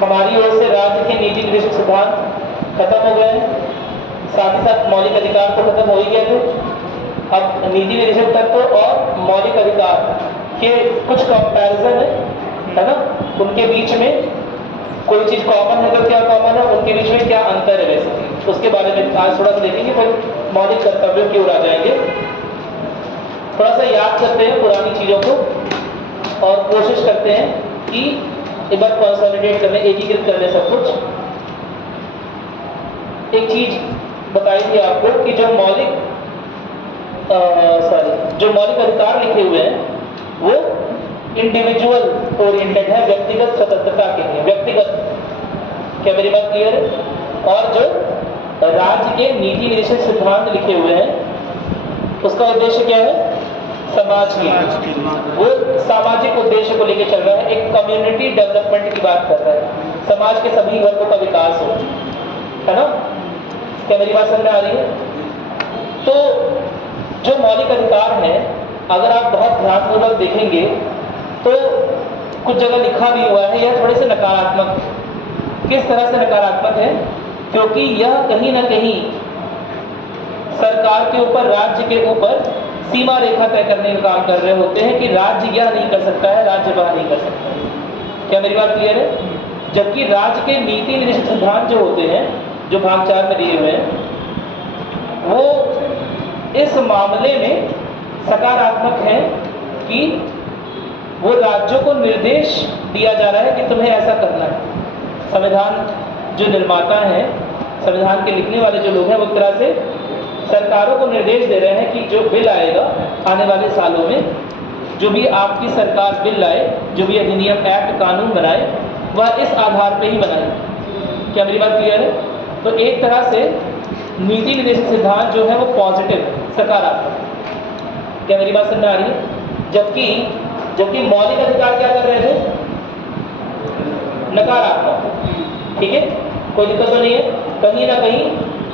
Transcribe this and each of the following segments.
हमारी ओर से राज्य के नीति निर्देशक सिद्धांत खत्म हो गए हैं, साथ ही साथ मौलिक अधिकार तो खत्म हो ही गए थे। अब नीति निर्देशक तत्व और मौलिक अधिकार के कुछ कंपैरिजन है ना, उनके बीच में कोई चीज कॉमन है तो क्या कॉमन है, उनके बीच में क्या अंतर है, वैसे उसके बारे में आज थोड़ा सा देखेंगे। फिर मौलिक कर्तव्यों की ओर आ जाएंगे। थोड़ा सा याद करते हैं पुरानी चीजों को और कोशिश करते हैं कि एक बार कंसोलिडेट करने, एकीकृत करने सब कुछ। एक चीज बताई थी आपको कि जो मौलिक अधिकार लिखे हुए हैं वो इंडिविजुअल ओरिएंटेड है, व्यक्तिगत स्वतंत्रता के लिए, व्यक्तिगत। क्या मेरी बात क्लियर है? और जो राज्य के नीति निर्देशक सिद्धांत लिखे हुए हैं उसका उद्देश्य क्या है? समाज की, वो सामाजिक उद्देश्य को लेकर चल रहा है, एक कम्युनिटी डेवलपमेंट की बात कर रहा है, समाज के सभी वर्गों का विकास हो, है ना? क्या मेरी बात समझ में आ रही है? तो जो मौलिक अधिकार है, अगर आप बहुत ध्यानपूर्वक देखेंगे तो कुछ जगह लिखा भी हुआ है, यह थोड़े से नकारात्मक। किस तरह से नकारात्मक है? क्योंकि यह कहीं ना कहीं सरकार के ऊपर, राज्य के ऊपर सीमा रेखा तय करने का काम कर रहे होते हैं कि राज्य यह नहीं कर सकता है, राज्य वह नहीं कर सकता है। क्या मेरी बात क्लियर है? जबकि राज्य के नीति निर्देशक सिद्धांत जो होते हैं, जो भाग 4 में दिए हुए हैं, वो इस मामले में सकारात्मक है कि वो राज्यों को निर्देश दिया जा रहा है कि तुम्हें ऐसा करना है। संविधान जो निर्माता हैं, संविधान के लिखने वाले जो लोग हैं, वो एक तरह से सरकारों को निर्देश दे रहे हैं कि जो बिल आएगा आने वाले सालों में, जो भी आपकी सरकार बिल लाए, जो भी अधिनियम, एक्ट, कानून बनाए, वह इस आधार पे ही बनाए। क्या मेरी बात क्लियर है? तो एक तरह से नीति निर्देशक सिद्धांत जो है वो पॉजिटिव, सकारात्मक। क्या मेरी बात समझ में आ रही है? जबकि मौलिक अधिकार क्या कर रहे थे? नकारात्मक। ठीक है, कोई दिक्कत तो नहीं है? कहीं ना कहीं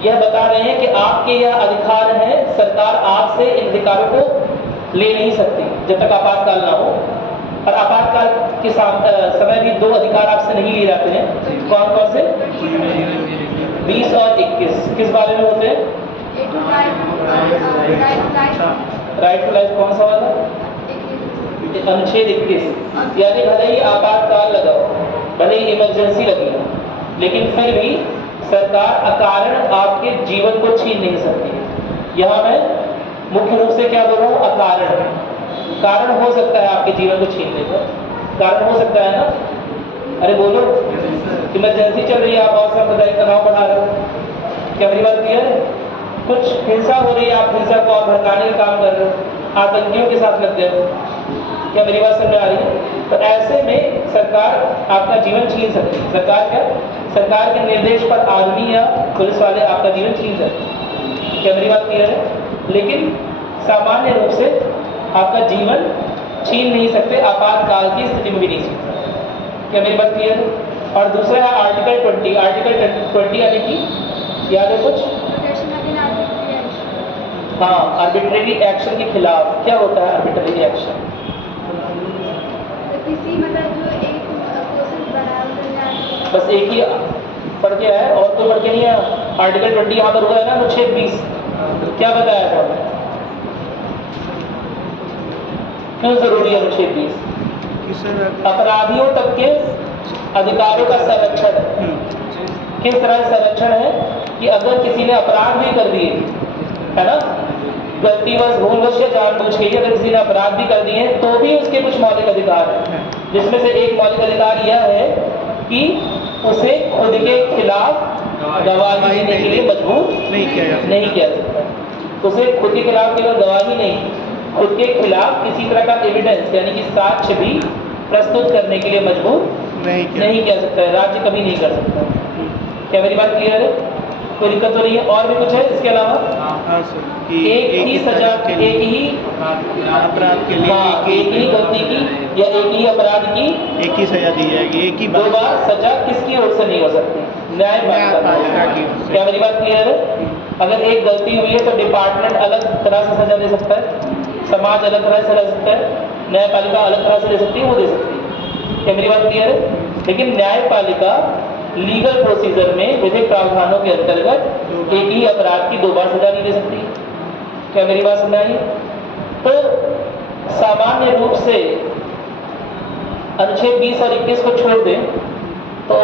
यह बता रहे हैं कि आपके यह अधिकार हैं, सरकार आपसे इन अधिकारों को ले नहीं सकती जब तक आपातकाल ना हो। और आपातकाल के समय भी 2 अधिकार आपसे नहीं लिए जाते हैं। कौन कौन से? 20 और 21। किस बारे में होते हैं? राइट टू लाइफ कौन सा वाला? अनुच्छेद 21। यानी भले ही आपातकाल लगाओ, भले ही इमरजेंसी लगी, लेकिन फिर भी सरकार अकारण आपके जीवन को छीन नहीं सकती। यहाँ मैं मुख्य रूप से क्या बोल रहा हूँ? अकारण। कारण हो सकता है आपके जीवन को छीनने का, कारण हो सकता है ना? अरे बोलो, इमरजेंसी चल रही है, आप और सांप्रदायिक तनाव बढ़ा रहे हो। क्या मेरी बात क्लियर है? कुछ हिंसा हो रही है, आप हिंसा को और भड़काने का काम कर रहे हो, आतंकियों के साथ लग गए हो। क्या मेरी बात समझ में आ रही है? तो ऐसे में सरकार आपका जीवन छीन सकती है। सरकार के निर्देश पर आदमी या पुलिस वाले आपका जीवन छीन सकते हैं। क्या मेरी बात क्लियर है? लेकिन सामान्य रूप से आपका जीवन छीन नहीं सकते, आपातकाल की स्थिति में भी नहीं छीन सकते। क्या मेरी बात क्लियर है? और दूसरा है आर्टिकल 20। आर्टिकल 20 यानी कि याद है कुछ? हाँ, आर्बिट्रेरी एक्शन के खिलाफ। क्या होता है आर्बिट्रेरी एक्शन? बस एक ही पढ़ के आया और कोई पढ़ के नहीं आया। आर्टिकल 20 यहाँ पर हुआ है ना, अनुच्छेद 20। क्या बताया था? क्यों जरूरी है अनुच्छेद 20? अपराधियों तक के अधिकारों का संरक्षण है। किस तरह से संरक्षण है कि अगर किसी ने अपराध भी कर दिए, है ना, गलतीवश, भूलवश या जानबूझ के, अगर किसी ने अपराध भी कर दिए तो भी उसके कुछ मौलिक अधिकार हैं, जिसमें से एक मौलिक अधिकार यह है कि उसे खुद के खिलाफ गवाही देने के लिए मजबूर नहीं किया सकता। उसे खुद के खिलाफ केवल गवाही नहीं, खुद के खिलाफ किसी तरह का एविडेंस यानी कि साक्ष्य भी प्रस्तुत करने के लिए मजबूर नहीं किया सकता है। राज्य कभी नहीं कर सकता। क्या मेरी बात क्लियर है? कोई दिक्कत तो नहीं है? और भी कुछ है इसके अलावा? एक ही सजा, एक ही अपराध के लिए, एक ही गलती की या एक ही अपराध की एक ही सजा दी जाएगी। एक ही 2 बार सजा किसकी ओर से नहीं हो सकती? न्यायपालिका की। क्या मेरी बात क्लियर है? अगर एक गलती हुई है तो डिपार्टमेंट अलग तरह से सजा दे सकता है, समाज अलग तरह से ले सकता है, न्यायपालिका अलग तरह से दे सकती है, वो दे सकती है। क्या मेरी बात क्लियर है? लेकिन न्यायपालिका लीगल प्रोसीजर में विधिक प्रावधानों के अंतर्गत एक ही अपराध की 2 बार सजा नहीं दे सकती। क्या मेरी बात समझ आई? तो सामान्य रूप से अनुच्छेद 20 और 21 को छोड़ दें तो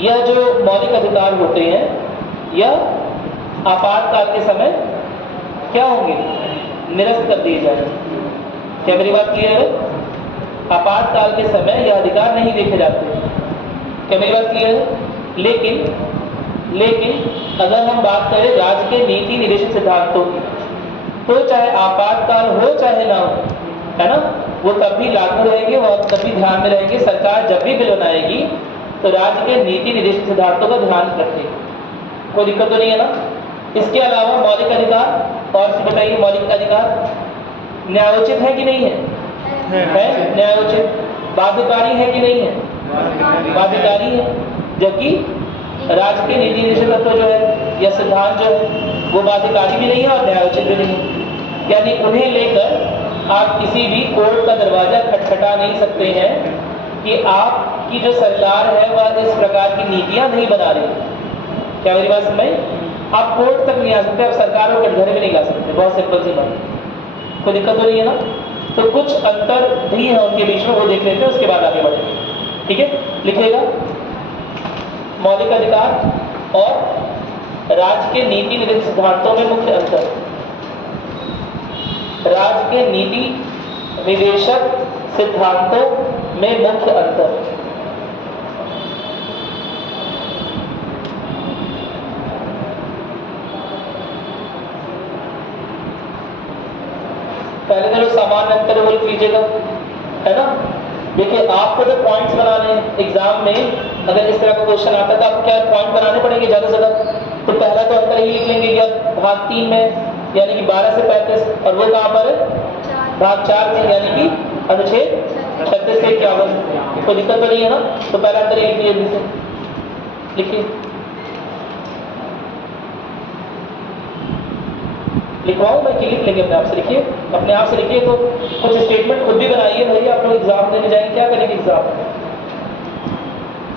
यह जो मौलिक अधिकार होते हैं यह आपातकाल के समय क्या होंगे? निरस्त कर दिए जाएंगे। क्या मेरी बात क्लियर है? आपातकाल के समय यह अधिकार नहीं देखे जाते। क्या मेरी बात क्लियर है? लेकिन अगर हम बात करें राज्य के नीति निर्देशित सिद्धांतों की, तो चाहे आपातकाल हो चाहे ना हो, है ना, वो तब भी लागू रहेंगे और तब भी ध्यान में रहेंगे। सरकार जब भी बिल बनाएगी तो राज्य के नीति निर्देशित सिद्धांतों का ध्यान रखेगी। कोई दिक्कत तो नहीं है ना? इसके अलावा मौलिक अधिकार और बताइए, मौलिक अधिकार न्यायोचित है कि नहीं है? है न्यायोचित। बाध्यकारी है कि नहीं है? बाध्यकारी है। जबकि राज्य के नीति निर्देशित तत्व जो है या सिद्धांत जो है वो बाध्यकारी भी नहीं है और न्यायोचित भी नहीं है। यानी उन्हें लेकर आप किसी भी कोर्ट का दरवाजा खटखटा नहीं सकते हैं कि आपकी जो सरकार है वह इस प्रकार की नीतियां नहीं बना रही। क्या मेरी बात समझ? आप कोर्ट तक नहीं आ सकते, आप सरकार को कटघरे में नहीं ला सकते। बहुत सिंपल सी बात। कोई दिक्कत तो नहीं है ना? तो कुछ अंतर भी है उनके बीच में, वो देख लेते हैं, उसके बाद आगे बढ़ेंगे। ठीक है, लिखिएगा मौलिक अधिकार और राज्य के नीति निर्देशित सिद्धांतों में मुख्य अंतर। राज्य के नीति निदेशक सिद्धांतों में मुख्य अंतर। पहले तो सामान्य अंतर वो लिख लीजिएगा, है ना। देखिए आपको जो पॉइंट्स बनाने हैं एग्जाम में, अगर इस तरह का क्वेश्चन आता है तो आपको क्या पॉइंट बनाने पड़ेंगे ज्यादा से ज्यादा। तो पहला तो अंतर ही लिख लेंगे या भाग 3 में, यानी कि 12 से 35, और वो कहाँ पर है? भाग 4 में, यानी कि अनुच्छेद 36 से 51। कोई दिक्कत तो नहीं है ना? तो पहला अंतर ही लिखिए, जल्दी से लिखिए, लिखवाऊं मैं कि लिख लेंगे अपने आप से? लिखिए, अपने आप से लिखिए। तो कुछ स्टेटमेंट खुद भी बनाइए भाई, आप लोग एग्जाम देने जाएंगे, क्या करेंगे एग्जाम?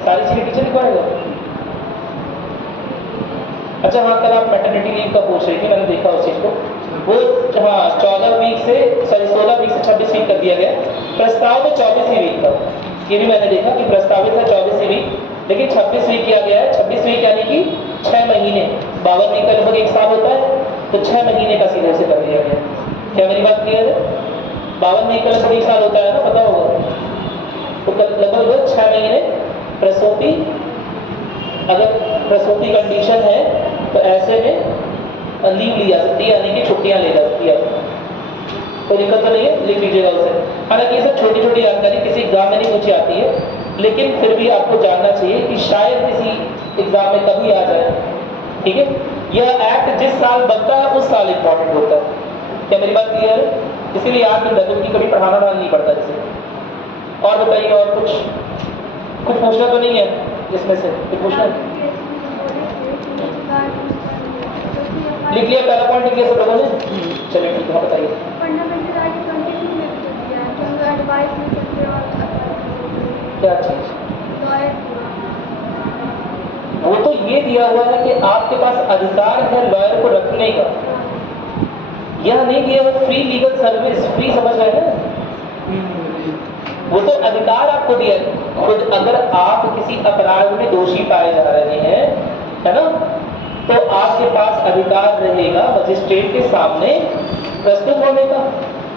सारी चीजें टीचर लिखवाएगा। अच्छा हाँ, कल आप मैटरनिटी लीव का पूछ रहे थे, मैंने देखा उस चीज को। वो हाँ 14 वीक से 16 वीक से 26 वीक कर दिया गया। प्रस्ताव में 24 ही वीक था, ये भी मैंने देखा कि प्रस्तावित था 24 ही वीक, लेकिन 26 वीक किया गया है। 26 वीक यानी कि 6 महीने। 52 वीक का लगभग 1 साल होता है, तो 6 महीने का सीधे से कर दिया गया। क्या मेरी बात क्लियर है? 52 वीक का लगभग 1 साल होता है ना, पता होगा। तो लगभग 6 महीने प्रसूति, अगर प्रसूति कंडीशन है तो ऐसे में लीव ली जा सकती है, यानी कि छुट्टियां ले जा सकती है। कोई दिक्कत तो नहीं है, लिख लीजिएगा उसे। हालांकि ये सब छोटी छोटी जानकारी किसी एग्जाम में नहीं पूछी आती है, लेकिन फिर भी आपको जानना चाहिए कि शायद किसी एग्जाम में कभी आ जाए। ठीक है, यह एक्ट जिस साल बनता है उस साल इंपॉर्टेंट होता है। क्या मेरी बात क्लियर है? इसीलिए याद नहीं रहता, क्योंकि कभी पढ़ाना नहीं पड़ता जिसे। और बताइए, और कुछ पूछना तो नहीं है इसमें से? कुछ पूछना? लिख लिया, पहला पॉइंट लिख लिया सब लोगों ने? चलिए ठीक है, बताइए। क्या चीज? वो तो ये दिया हुआ है कि आपके पास अधिकार है लॉयर को रखने का, यह नहीं दिया है फ्री लीगल सर्विस। फ्री समझ रहे हैं? वो तो अधिकार आपको दिया है। खुद अगर आप किसी अपराध में दोषी पाए जा रहे हैं, है ना, तो आपके पास अधिकार रहेगा मजिस्ट्रेट के सामने प्रस्तुत होने का।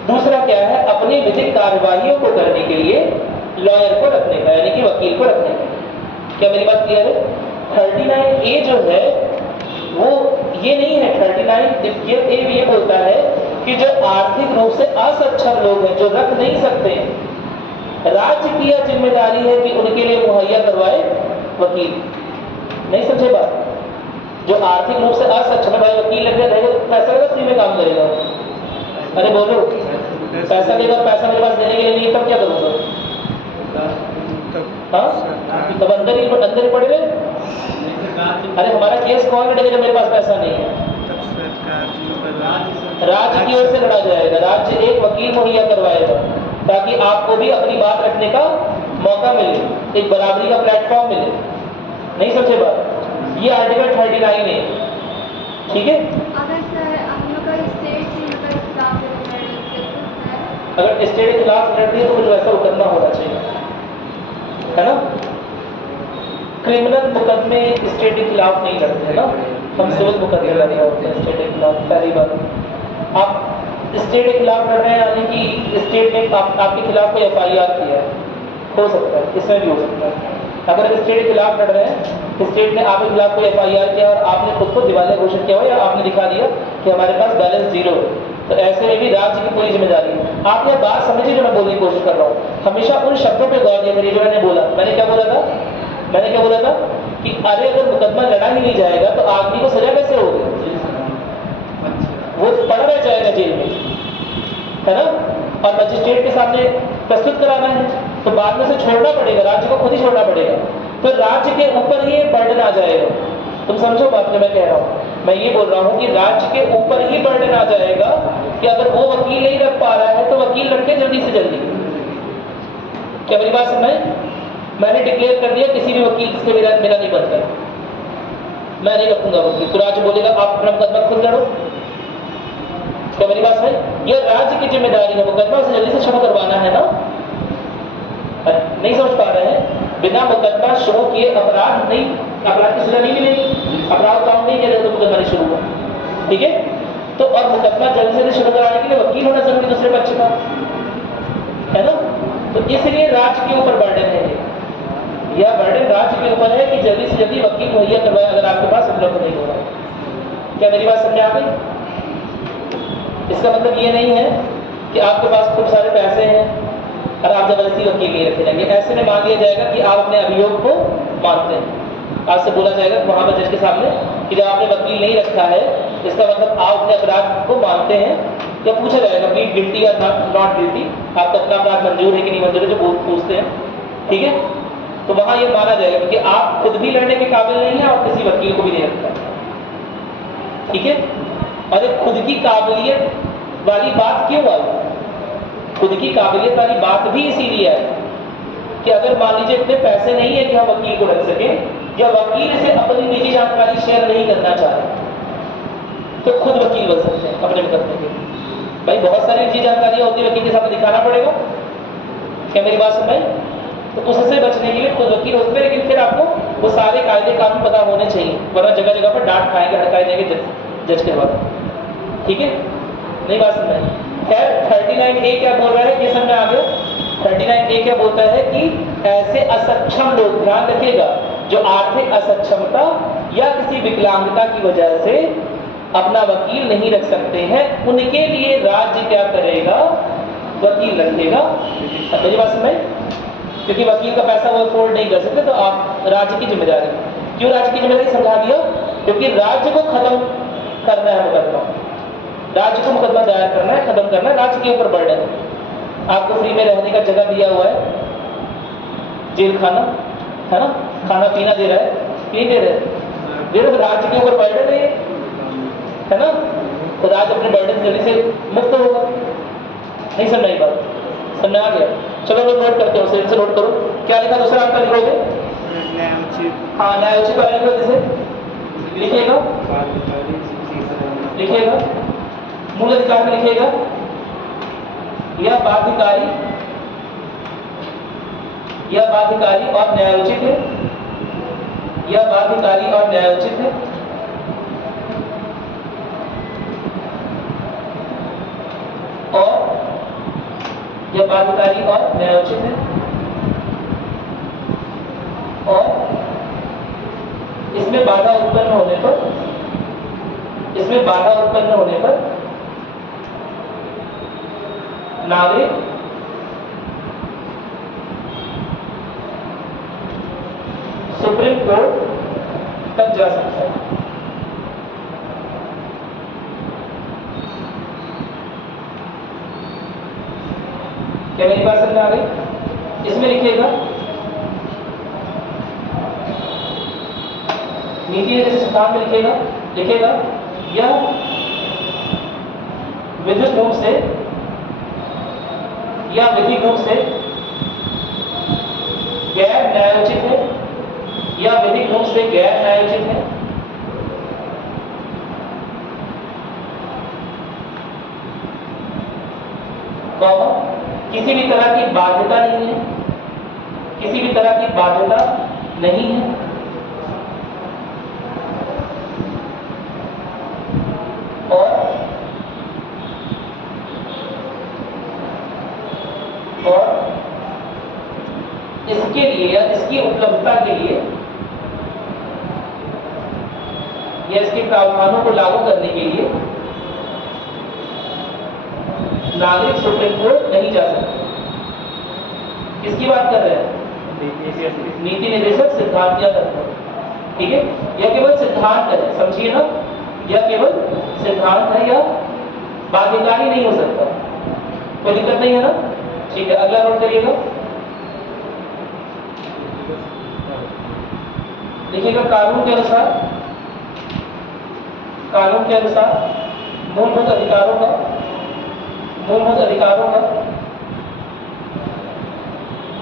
दूसरा क्या है? अपनी विधिक कार्यवाहियों को करने के लिए लॉयर को रखने का, यानी कि वकील को रखने का। क्या मेरी बात क्लियर है? 39A जो है वो ये नहीं है। 39A ये बोलता है कि जो आर्थिक रूप से असक्षम लोग हैं, जो रख नहीं सकते हैं, राज्य की यह जिम्मेदारी है कि उनके लिए मुहैया करवाए वकील। नहीं समझे बात? जो आर्थिक रूप से असक्षम है, भाई वकील लग जाएगा तो पैसा लेगा, फ्री में काम करेगा? अरे बोलो, पैसा लेगा, पैसा मेरे पास देने के लिए नहीं, तब क्या करूँगा? हाँ, तब अंदर ही पड़े रहे। अरे हमारा केस कौन लड़ेगा जब मेरे पास पैसा नहीं है? राज्य की ओर से लड़ा जाएगा। राज्य एक वकील मुहैया करवाएगा ताकि आपको भी अपनी बात रखने का मौका मिले, एक बराबरी का प्लेटफॉर्म मिले। नहीं समझे बात? ये आर्टिकल 39 है, ठीक है। अगर सर हम लोग का स्टेट से मतलब खिलाफ है, अगर स्टेट के खिलाफ लड़ती है तो कुछ वैसा उकरना होना चाहिए, है ना। क्रिमिनल मुकदमे स्टेट के खिलाफ नहीं लड़ते हैं ना, हम सिविल मुकदमे लड़ रहे होते हैं स्टेट के खिलाफ। पहली बात, आप स्टेट के खिलाफ लड़ रहे हैं यानी कि स्टेट ने आपके खिलाफ कोई FIR किया है, हो सकता है, इसमें भी हो सकता है। अगर स्टेट के खिलाफ लड़ रहे हैं, स्टेट ने आपके खिलाफ कोई FIR किया और आपने खुद को दिवालिया घोषित किया हो या आपने दिखा दिया कि हमारे पास बैलेंस 0 है, तो ऐसे में भी राज्य की पूरी जिम्मेदारी है। आप यह बात समझिए जो मैं बोलने की कोशिश कर रहा हूँ। हमेशा उन शब्दों पे गौर करिए जो मैंने बोला। मैंने क्या बोला था कि अरे अगर मुकदमा लड़ा ही नहीं जाएगा तो आदमी को सजा कैसे होगी? वो पड़ा रह जाएगा जेल में, है ना। और मजिस्ट्रेट के सामने प्रस्तुत कराना है तो बाद में से छोड़ना पड़ेगा, राज्य को खुद ही छोड़ना पड़ेगा, तो राज्य के ऊपर ही बर्डन आ जाएगा। तुम समझो बात जो मैं कह रहा हूँ। मैं ये बोल रहा हूँ कि राज्य के ऊपर ही बर्डन आ जाएगा कि अगर वो वकील नहीं रख पा रहा है तो वकील रखे जल्दी से जल्दी। क्या मेरी बात समझ? मैंने डिक्लेयर कर दिया किसी भी वकील से मेरा नहीं बनता, मैं नहीं रखूंगा वकील, तो राज्य बोलेगा आप अपना मुकदमा खुद लड़ो। क्या मेरी बात समझ? यह राज्य की जिम्मेदारी है, मुकदमा से जल्दी से शुरू करवाना है ना। नहीं समझ पा रहे हैं? बिना मुकदमा शुरू किए अपराध की सजा नहीं मिलेगी, अपराध काउंट नहीं किया तो मुकदमा नहीं शुरू हुआ, ठीक है। तो और मुकदमा जल्दी से शुरू कराने के लिए वकील होना जरूरी दूसरे पक्ष का, है ना। तो इसलिए राज्य के ऊपर बर्डन है, यह बर्डन राज्य के ऊपर है कि जल्दी से जल्दी वकील मुहैया करवाए अगर आपके पास उपलब्ध नहीं हो रहा। क्या मेरी बात समझ आ गई? इसका मतलब ये नहीं है कि आपके पास खूब सारे पैसे हैं और आप जबरदस्ती वकील नहीं रखे जाएंगे। ऐसे में मान लिया जाएगा कि आप अपने अभियोग को मानते हैं। आपसे बोला जाएगा वहां पर जज के सामने कि जब आपने वकील नहीं रखा है इसका मतलब आप अपने अपराध को मानते हैं। तो पूछा जाएगा प्लीड गिल्टी या नॉट गिल्टी, आपको अपना अपराध मंजूर है कि नहीं मंजूर है, जो पूछते हैं, ठीक है। तो वहां ये माना जाएगा क्योंकि आप खुद भी लड़ने के काबिल नहीं है और किसी वकील को भी नहीं रखता, ठीक है। और एक खुद की काबिलियत वाली बात क्यों आई? खुद की काबिलियत वाली बात भी इसीलिए है कि अगर मान लीजिए इतने पैसे नहीं है कि हम वकील को रख सकें या वकील से अपनी निजी जानकारी शेयर नहीं करना चाहे तो खुद वकील बन सकते हैं अपने मुकदमे के। भाई बहुत सारी निजी जानकारियां होती है, वकील के सामने दिखाना पड़ेगा। क्या मेरी बात समझ? तो उससे बचने के लिए खुद वकील हो सकते हैं, लेकिन फिर आपको वो सारे कायदे कानून पता होने चाहिए, वरना जगह जगह पर डांट खाएंगे, हड़काए जाएंगे जज के द्वारा, ठीक है। नहीं बात समझ? खैर 39A क्या बोल रहा है ये समझ में आ गया। 39A क्या बोलता है कि ऐसे असक्षम लोग, ध्यान रखिएगा, जो आर्थिक असक्षमता या किसी विकलांगता की वजह से अपना वकील नहीं रख सकते हैं, उनके लिए राज्य क्या करेगा? वकील रखेगा। मेरी बात समझ? क्योंकि वकील का पैसा वो अफोर्ड नहीं कर सकते, तो आप राज्य की जिम्मेदारी। क्यों राज्य की जिम्मेदारी समझा दिया? क्योंकि राज्य को खत्म करना है मुकदमा, राज्य को मुकदमा दायर करना है, खत्म करना है, राज्य के ऊपर बर्डन है। आपको फ्री में रहने का जगह दिया हुआ है, जेल खाना, है ना, खाना पीना दे रहा है, नहीं दे रहे, राज्य के ऊपर बर्डन है ना। तो राज्य अपने बर्डन जल्दी से मुक्त होगा। नहीं समझ आई बात? समझ आ गया? चलो लोग नोट करते हो, सही से नोट करो। क्या लिखा दूसरा आपका लिखोगे? हाँ, न्यायोचित वाले लिखो, जैसे लिखिएगा मूल अधिकार में लिखिएगा यह बाध्यकारी और न्यायोचित है, यह बाध्यकारी और न्यायोचित है। और यह बाध्यकारी और न्यायोचित है और इसमें बाधा उत्पन्न होने पर नागरिक सुप्रीम कोर्ट तक जा सकता है। क्या मेरी बात समझ आ गई? इसमें लिखिएगा नीति जैसे स्थान में लिखेगा यह विधिक रूप से या विधिक रूप से गैर न्यायोचित है या विधिक रूप से गैर न्यायोचित है। कॉमा, किसी भी तरह की बाध्यता नहीं है, किसी भी तरह की बाध्यता नहीं है। और इसके लिए या इसकी उपलब्धता के लिए या इसके प्रावधानों को लागू करने के लिए नागरिक सुप्रीम कोर्ट नहीं जा सकता। किसकी बात कर रहे हैं? नीति निर्देशक सिद्धांत या तत्व। ठीक है, यह केवल सिद्धांत है, समझिए ना, यह केवल सिद्धांत है या बाध्यकारी नहीं हो सकता। कोई दिक्कत नहीं है ना? ठीक है, अगला नोट करिएगा। देखिएगा, कानून के अनुसार मूलभूत अधिकारों का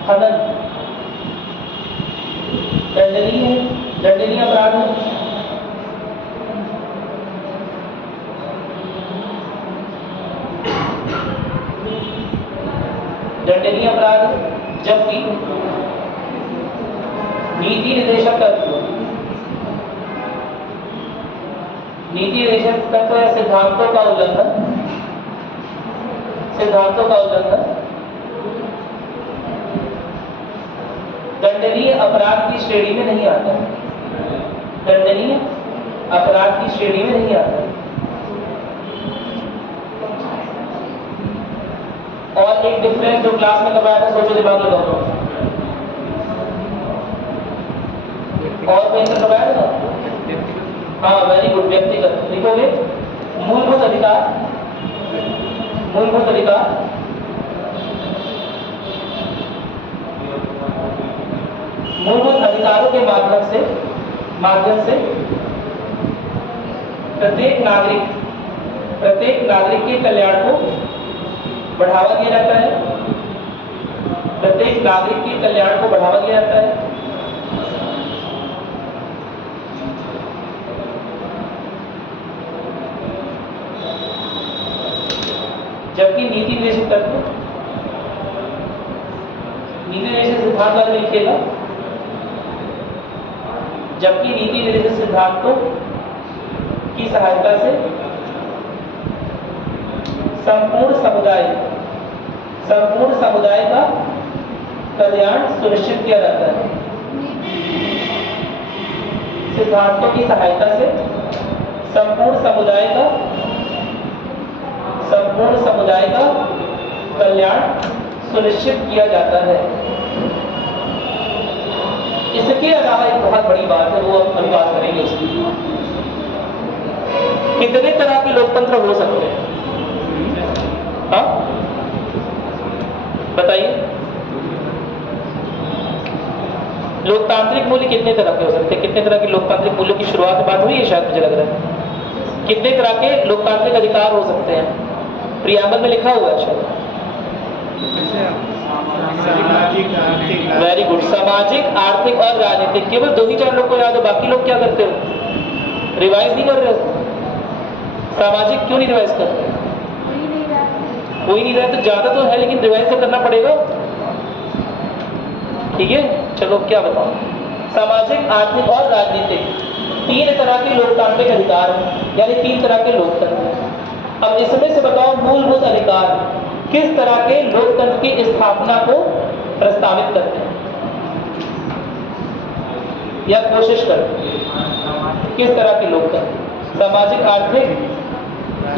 हनन दंडनीय अपराध है। दंडनीय अपराध है, जबकि नीति निर्देशक तत्व या सिद्धांतों का उल्लंघन दंडनीय अपराध की श्रेणी में नहीं आता। दंडनीय अपराध की श्रेणी में नहीं आता। और एक डिफरेंस जो क्लास में करवाया था, सोचो, दिमाग लगाओ। और कहीं से करवाया था? हाँ, वेरी गुड। व्यक्तिगत लिखोगे। मूलभूत अधिकार मूलभूत अधिकारों के माध्यम से प्रत्येक नागरिक के कल्याण को बढ़ावा दिया जाता है। प्रत्येक नागरिक के कल्याण को बढ़ावा दिया जाता है। जबकि नीति निर्देशक तत्व सिद्धांत वाले लिखेगा, जबकि नीति निर्देशक सिद्धांतों की सहायता से संपूर्ण समुदाय का कल्याण सुनिश्चित किया जाता है। सिद्धांतों की सहायता से संपूर्ण समुदाय का कल्याण सुनिश्चित किया जाता है। इसके अलावा एक बहुत बड़ी बात है, वो हम बात करेंगे उसकी। कितने तरह के लोकतंत्र हो सकते हैं? हाँ, बताइए। लोकतांत्रिक मूल्य कितने तरह के हो सकते हैं? कितने तरह के लोकतांत्रिक मूल्यों की शुरुआत में बात हुई है, शायद मुझे लग रहा है। कितने तरह के लोकतांत्रिक अधिकार हो सकते हैं? प्रियम्बल में लिखा हुआ है शायद। Very good. सामाजिक, आर्थिक और राजनीतिक। केवल 2 ही 4 लोग को याद हो, बाकी लोग क्या करते हो? रिवाइज नहीं कर रहे हो? सामाजिक क्यों नहीं रिवाइज कर रहे? कोई नहीं रहा तो ज्यादा तो है, लेकिन रिवाइज तो करना पड़ेगा। ठीक है, चलो क्या बताओ। सामाजिक, आर्थिक और राजनीतिक 3 तरह के लोकतांत्रिक अधिकार हैं, यानी 3 तरह के लोकतंत्र। अब इसमें से बताओ, मूलभूत अधिकार किस तरह के लोकतंत्र की स्थापना को प्रस्तावित करते हैं या कोशिश करते हैं? किस तरह के लोकतंत्र? सामाजिक, आर्थिक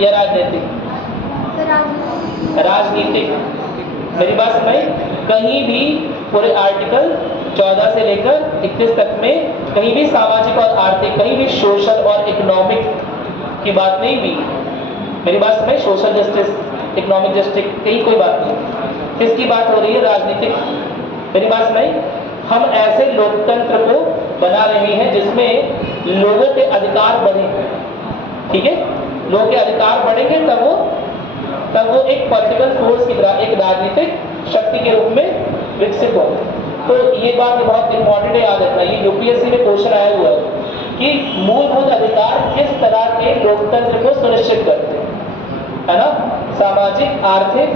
या राजनीतिक? राजनीतिक। मेरी बात सुनाई? कहीं भी पूरे आर्टिकल 14 से लेकर 31 तक में कहीं भी सामाजिक और आर्थिक, कहीं भी सोशल और इकोनॉमिक की बात नहीं हुई। मेरी बात सुनाई? सोशल जस्टिस, इकोनॉमिक जस्टिस, कहीं कोई बात नहीं। किसकी बात हो रही है? राजनीतिक। मेरी बात सुनाई? हम ऐसे लोकतंत्र को बना रहे हैं जिसमें लोगों के अधिकार बढ़े। ठीक है, लोगों के अधिकार बढ़ेंगे तब वो एक पॉलिटिकल फोर्स की तरह, एक राजनीतिक शक्ति के रूप में विकसित होगा। तो ये बात बहुत इंपॉर्टेंट है, याद रखना, ये यूपीएससी में क्वेश्चन आया हुआ है कि मूलभूत अधिकार किस तरह के लोकतंत्र को सुनिश्चित करते हैं, है ना? सामाजिक आर्थिक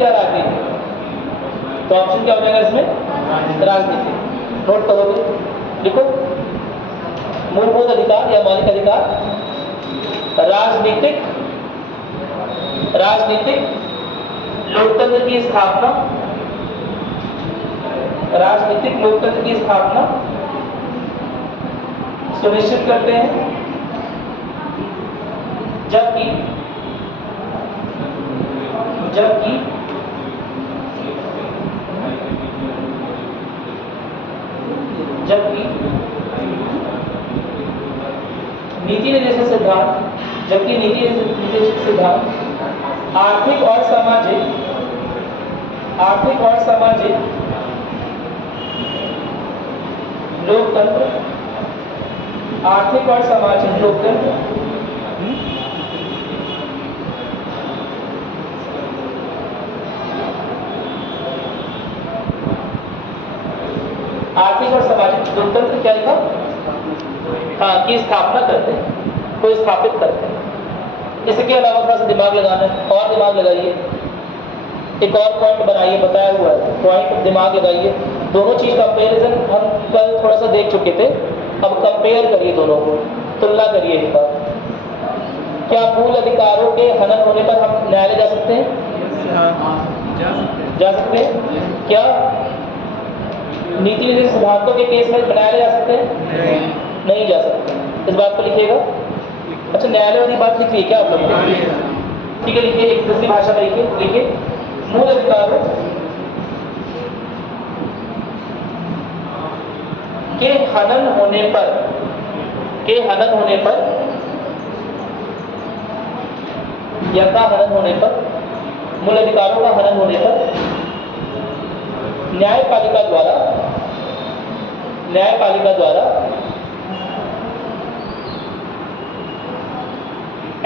या राजनीतिक? तो ऑप्शन क्या हो जाएगा इसमें? राजनीतिक। नोट करोगे, लिखो, मूलभूत अधिकार या मौलिक अधिकार, राजनीतिक लोकतंत्र की स्थापना, राजनीतिक लोकतंत्र की स्थापना सुनिश्चित करते हैं, जबकि नीति निर्देशक सिद्धांत आर्थिक और सामाजिक लोकतंत्र, आर्थिक और सामाजिक लोकतंत्र क्या लिखा? हाँ, की स्थापना करते हैं, को स्थापित करते हैं। इसके अलावा थोड़ा सा दिमाग लगाना है, और दिमाग लगाइए, एक और पॉइंट बनाइए, बताया हुआ है पॉइंट, दिमाग लगाइए। दोनों चीज कंपेरिजन हम कल थोड़ा सा देख चुके थे, अब कंपेयर करिए दोनों को, तुलना करिए एक बार। क्या मूल अधिकारों के हनन होने पर हम न्यायालय जा सकते हैं? जा सकते हैं। क्या नीति निर्देशक सिद्धांतों के केस में न्यायालय जा सकते हैं? नहीं जा सकते। इस बात को लिखिएगा। अच्छा, न्यायालय वाली बात लिखिए क्या आप लोग? ठीक है, लिखिए, एक दूसरी भाषा में लिखिए, मूल अधिकारों के हनन होने पर या का हनन होने पर, मूल अधिकारों का हनन होने पर न्यायपालिका द्वारा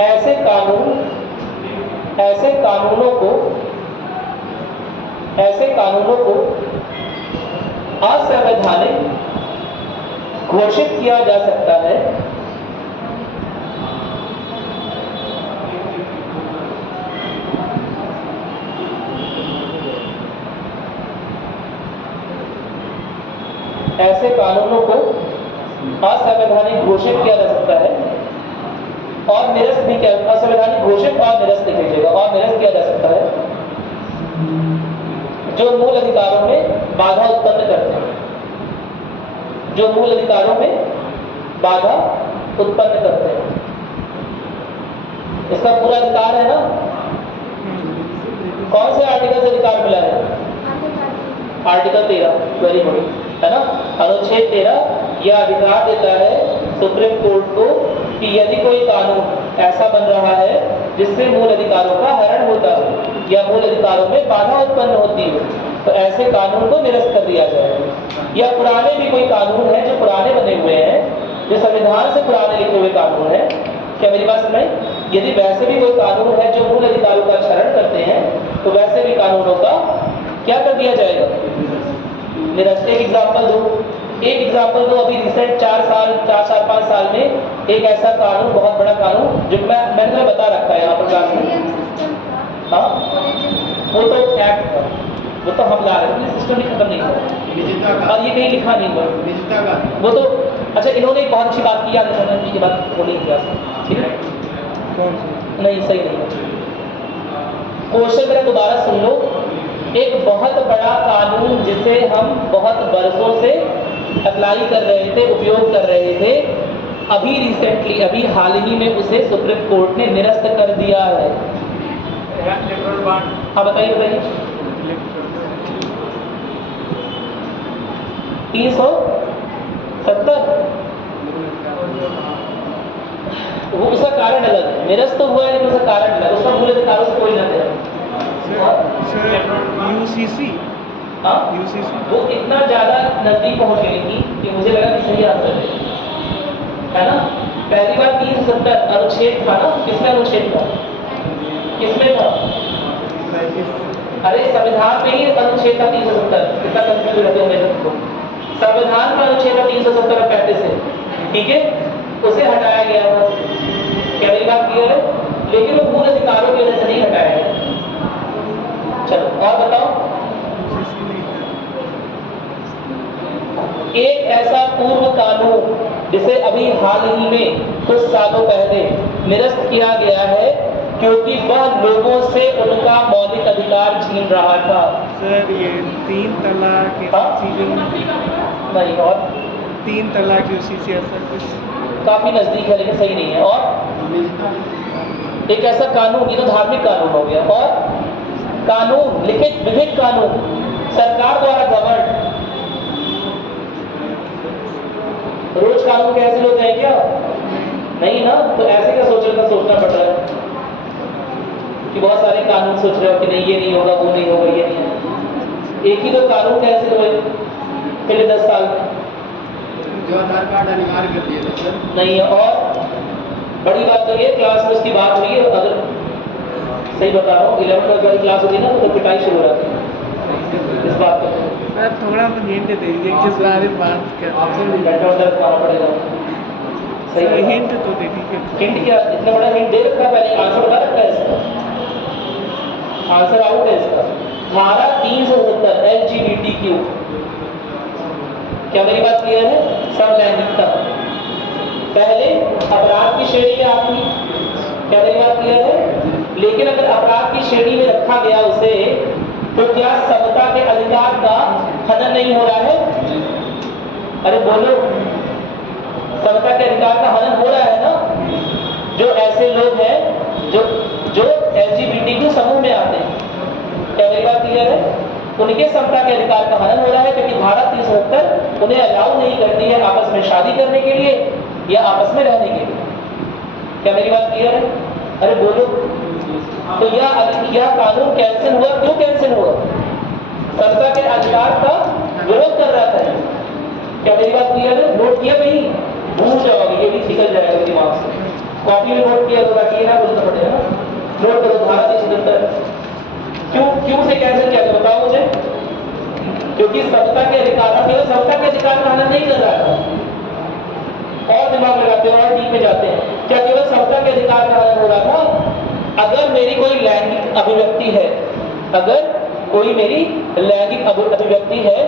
ऐसे कानूनों को असंवैधानिक घोषित किया जा सकता है, ऐसे कानूनों को असंवैधानिक घोषित किया जा सकता है और निरस्त भी किया, असंवैधानिक घोषित और निरस्त लिख लीजिएगा, और निरस्त किया जा सकता है जो मूल अधिकारों में बाधा उत्पन्न करते हैं, जो मूल अधिकारों में बाधा उत्पन्न करते हैं। इसका पूरा अधिकार है ना? कौन से आर्टिकल से अधिकार मिला है? आर्टिकल 13, वेरी गुड, है ना? अनुच्छेद 13 यह अधिकार देता है सुप्रीम कोर्ट को कि यदि कोई कानून ऐसा बन रहा है जिससे मूल अधिकारों का हरण होता हो या मूल अधिकारों में बाधा उत्पन्न होती हो, तो ऐसे कानून को निरस्त कर दिया जाए। या पुराने भी कोई कानून है जो पुराने बने हुए हैं, जो संविधान से पुराने लिखे हुए कानून हैं, क्या मेरी बात सुनाई? यदि वैसे भी कोई कानून है जो मूल अधिकारों का क्षरण करते हैं, तो वैसे भी कानूनों का क्या कर दिया जाएगा? निरस्त। एक एग्जाम्पल दो, अभी रिसेंट 4-5 साल में एक ऐसा कानून, बहुत बड़ा कानून, जो मैंने बता रखा है यहाँ पर क्लास में। हाँ, वो तो एक्ट था, वो तो हम ला रहे हैं, सिस्टम भी खत्म नहीं हुआ और ये कहीं लिखा नहीं हुआ वो तो। अच्छा, इन्होंने एक बहुत अच्छी बात की, याद रखना की बात होनी है, ठीक है? नहीं, सही नहीं है। क्वेश्चन मेरा दोबारा सुन लो। एक बहुत बड़ा कानून जिसे हम बहुत बरसों से अप्लाई कर रहे थे, उपयोग कर रहे थे, अभी रिसेंटली, अभी हाल ही में उसे सुप्रीम कोर्ट ने निरस्त कर दिया है। हाँ, बताइए 370। वो उसका कारण अलग है, निरस्त तो हुआ है लेकिन उसका कारण अलग, उसका मूल अधिकारों से कोई ना दे। यूसीसी, हाँ, वो इतना ज्यादा नजदीक पहुंच गई थी कि मुझे लगा कि सही आंसर है ना? पहली बार 370 अनुच्छेद था ना? किसमें अनुच्छेद था? किसमें था? अरे संविधान में ही अनुच्छेद था 370, कितना कंफ्यूज रहते होंगे सबको। संविधान का अनुच्छेद 370 35 है, ठीक है, उसे हटाया गया था। क्या मेरी बात क्लियर है? लेकिन वो मूल अधिकारों की वजह से नहीं हटाया गया। चलो और बताओ। एक ऐसा पूर्व कानून जिसे अभी हाल ही में कुछ सालों पहले निरस्त किया गया है क्योंकि वह लोगों से उनका मौलिक अधिकार छीन रहा था। सर ये 3 तलाक चीज़ों नहीं, और 3 तलाक उसी से ऐसा कुछ काफी नजदीक है लेकिन सही नहीं है। और एक ऐसा कानून, ये तो धार्मिक कानून हो गया, और कानून लिखित विधिक कानून सरकार द्वारा गवर्न। रोज कानून कैंसिल होते हैं क्या? नहीं ना, तो ऐसे क्या सोचना पड़ रहा है कि बहुत सारे कानून सोच रहे हो कि नहीं ये नहीं होगा, वो नहीं होगा, ये नहीं होगा। एक ही तो कानून कैंसिल हुए पिछले 10 साल में, जो आधार कार्ड अनिवार्य कर दिया था सर। नहीं है। और बड़ी बात तो ये, क्लास में उसकी बात हुई है, अगर सही बता रहा हूँ 11th और 12th क्लास होती ना तो पिटाई शुरू हो जाती है इस बात पर। सर थोड़ा सा हिंट दे दीजिए किस बारे में बात कर आपसे भी घंटा उधर मारना पड़ेगा। सही रहे बता। हिंट तो दे दीजिए। हिंट क्या, इतना बड़ा हिंट दे रखा है, पहले आंसर बता रखा है इसका, आंसर आउट है इसका। धारा 370 LGBTQ। क्या मेरी बात क्लियर है? समलैंगिकता पहले अपराध की श्रेणी में आती है। क्या मेरी बात क्लियर है? लेकिन अगर अपराध की श्रेणी में रखा गया उसे, तो क्या समता के अधिकार का हनन नहीं हो रहा है? अरे बोलो, समता के अधिकार का हनन हो रहा है ना? जो ऐसे लोग हैं जो LGBTQ समूह में आते हैं, क्या मेरी बात क्लियर है? उनके समता के अधिकार का हनन हो रहा है क्योंकि धारा 370 उन्हें अलाउ नहीं करती है आपस में शादी करने के लिए या आपस में रहने के लिए। क्या मेरी बात क्लियर है? अरे बोलो। तो यह कानून कैंसिल हुआ, क्यों कैंसिल हुआ? समता के अधिकार का विरोध कर रहा था। क्या मेरी बात क्लियर है? नोट किया कहीं? भूल जाओगे, ये भी निकल जाएगा दिमाग से। कॉपी में नोट किया तो बाकी ना बोलना पड़ेगा ना। नोट करो, धारा 370 क्यों से कैंसिल किया था बताओ मुझे। क्योंकि समता के अधिकार, केवल समता के अधिकार का हनन नहीं कर रहा था। और दिमाग लगाते हैं और डीप में जाते हैं। क्या केवल समता के अधिकार का हनन हो रहा था? अगर मेरी कोई लैंगिक अभिव्यक्ति है, अगर कोई मेरी लैंगिक अभिव्यक्ति है,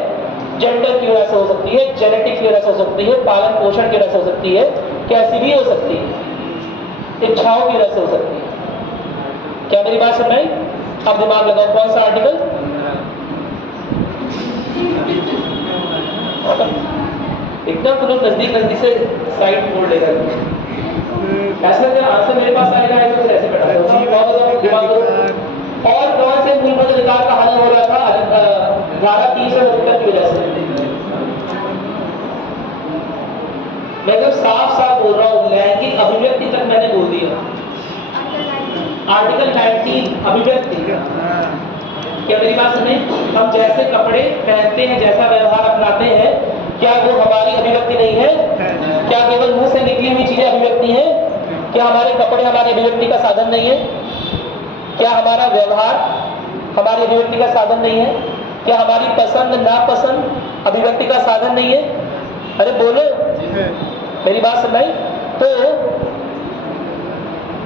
जेंडर की वजह से हो सकती है, जेनेटिक की वजह से हो सकती है, पालन पोषण की वजह से हो सकती है, कैसी भी हो सकती है, इच्छाओं की वजह से हो सकती है। क्या मेरी बात सुन रहे हैं? अब दिमाग लगाओ, कौन सा आर्टिकल? एकदम तो लोग नजदीक से साइड मोड़ लेगा। ऐसा अगर आंसर मेरे पास आएगा तो ऐसे बैठा दिमाग। और कौन से मूलभूत अधिकार का हनन हो रहा था? धारा 370 की वजह से। मैं तो साफ बोल रहा हूँ, लैंगिक अभिव्यक्ति तक मैंने बोल दिया। आर्टिकल 19 अभिव्यक्ति। क्या मेरी बात सुने? हम जैसे कपड़े पहनते हैं, जैसा व्यवहार अपनाते हैं, क्या वो हमारी अभिव्यक्ति नहीं है? क्या केवल मुंह से निकली हुई चीजें अभिव्यक्ति है? क्या हमारे कपड़े हमारी अभिव्यक्ति का साधन नहीं है? क्या हमारा व्यवहार हमारी अभिव्यक्ति का साधन नहीं है? क्या हमारी पसंद नापसंद अभिव्यक्ति का साधन नहीं है? अरे बोलो, मेरी बात सुनाई। तो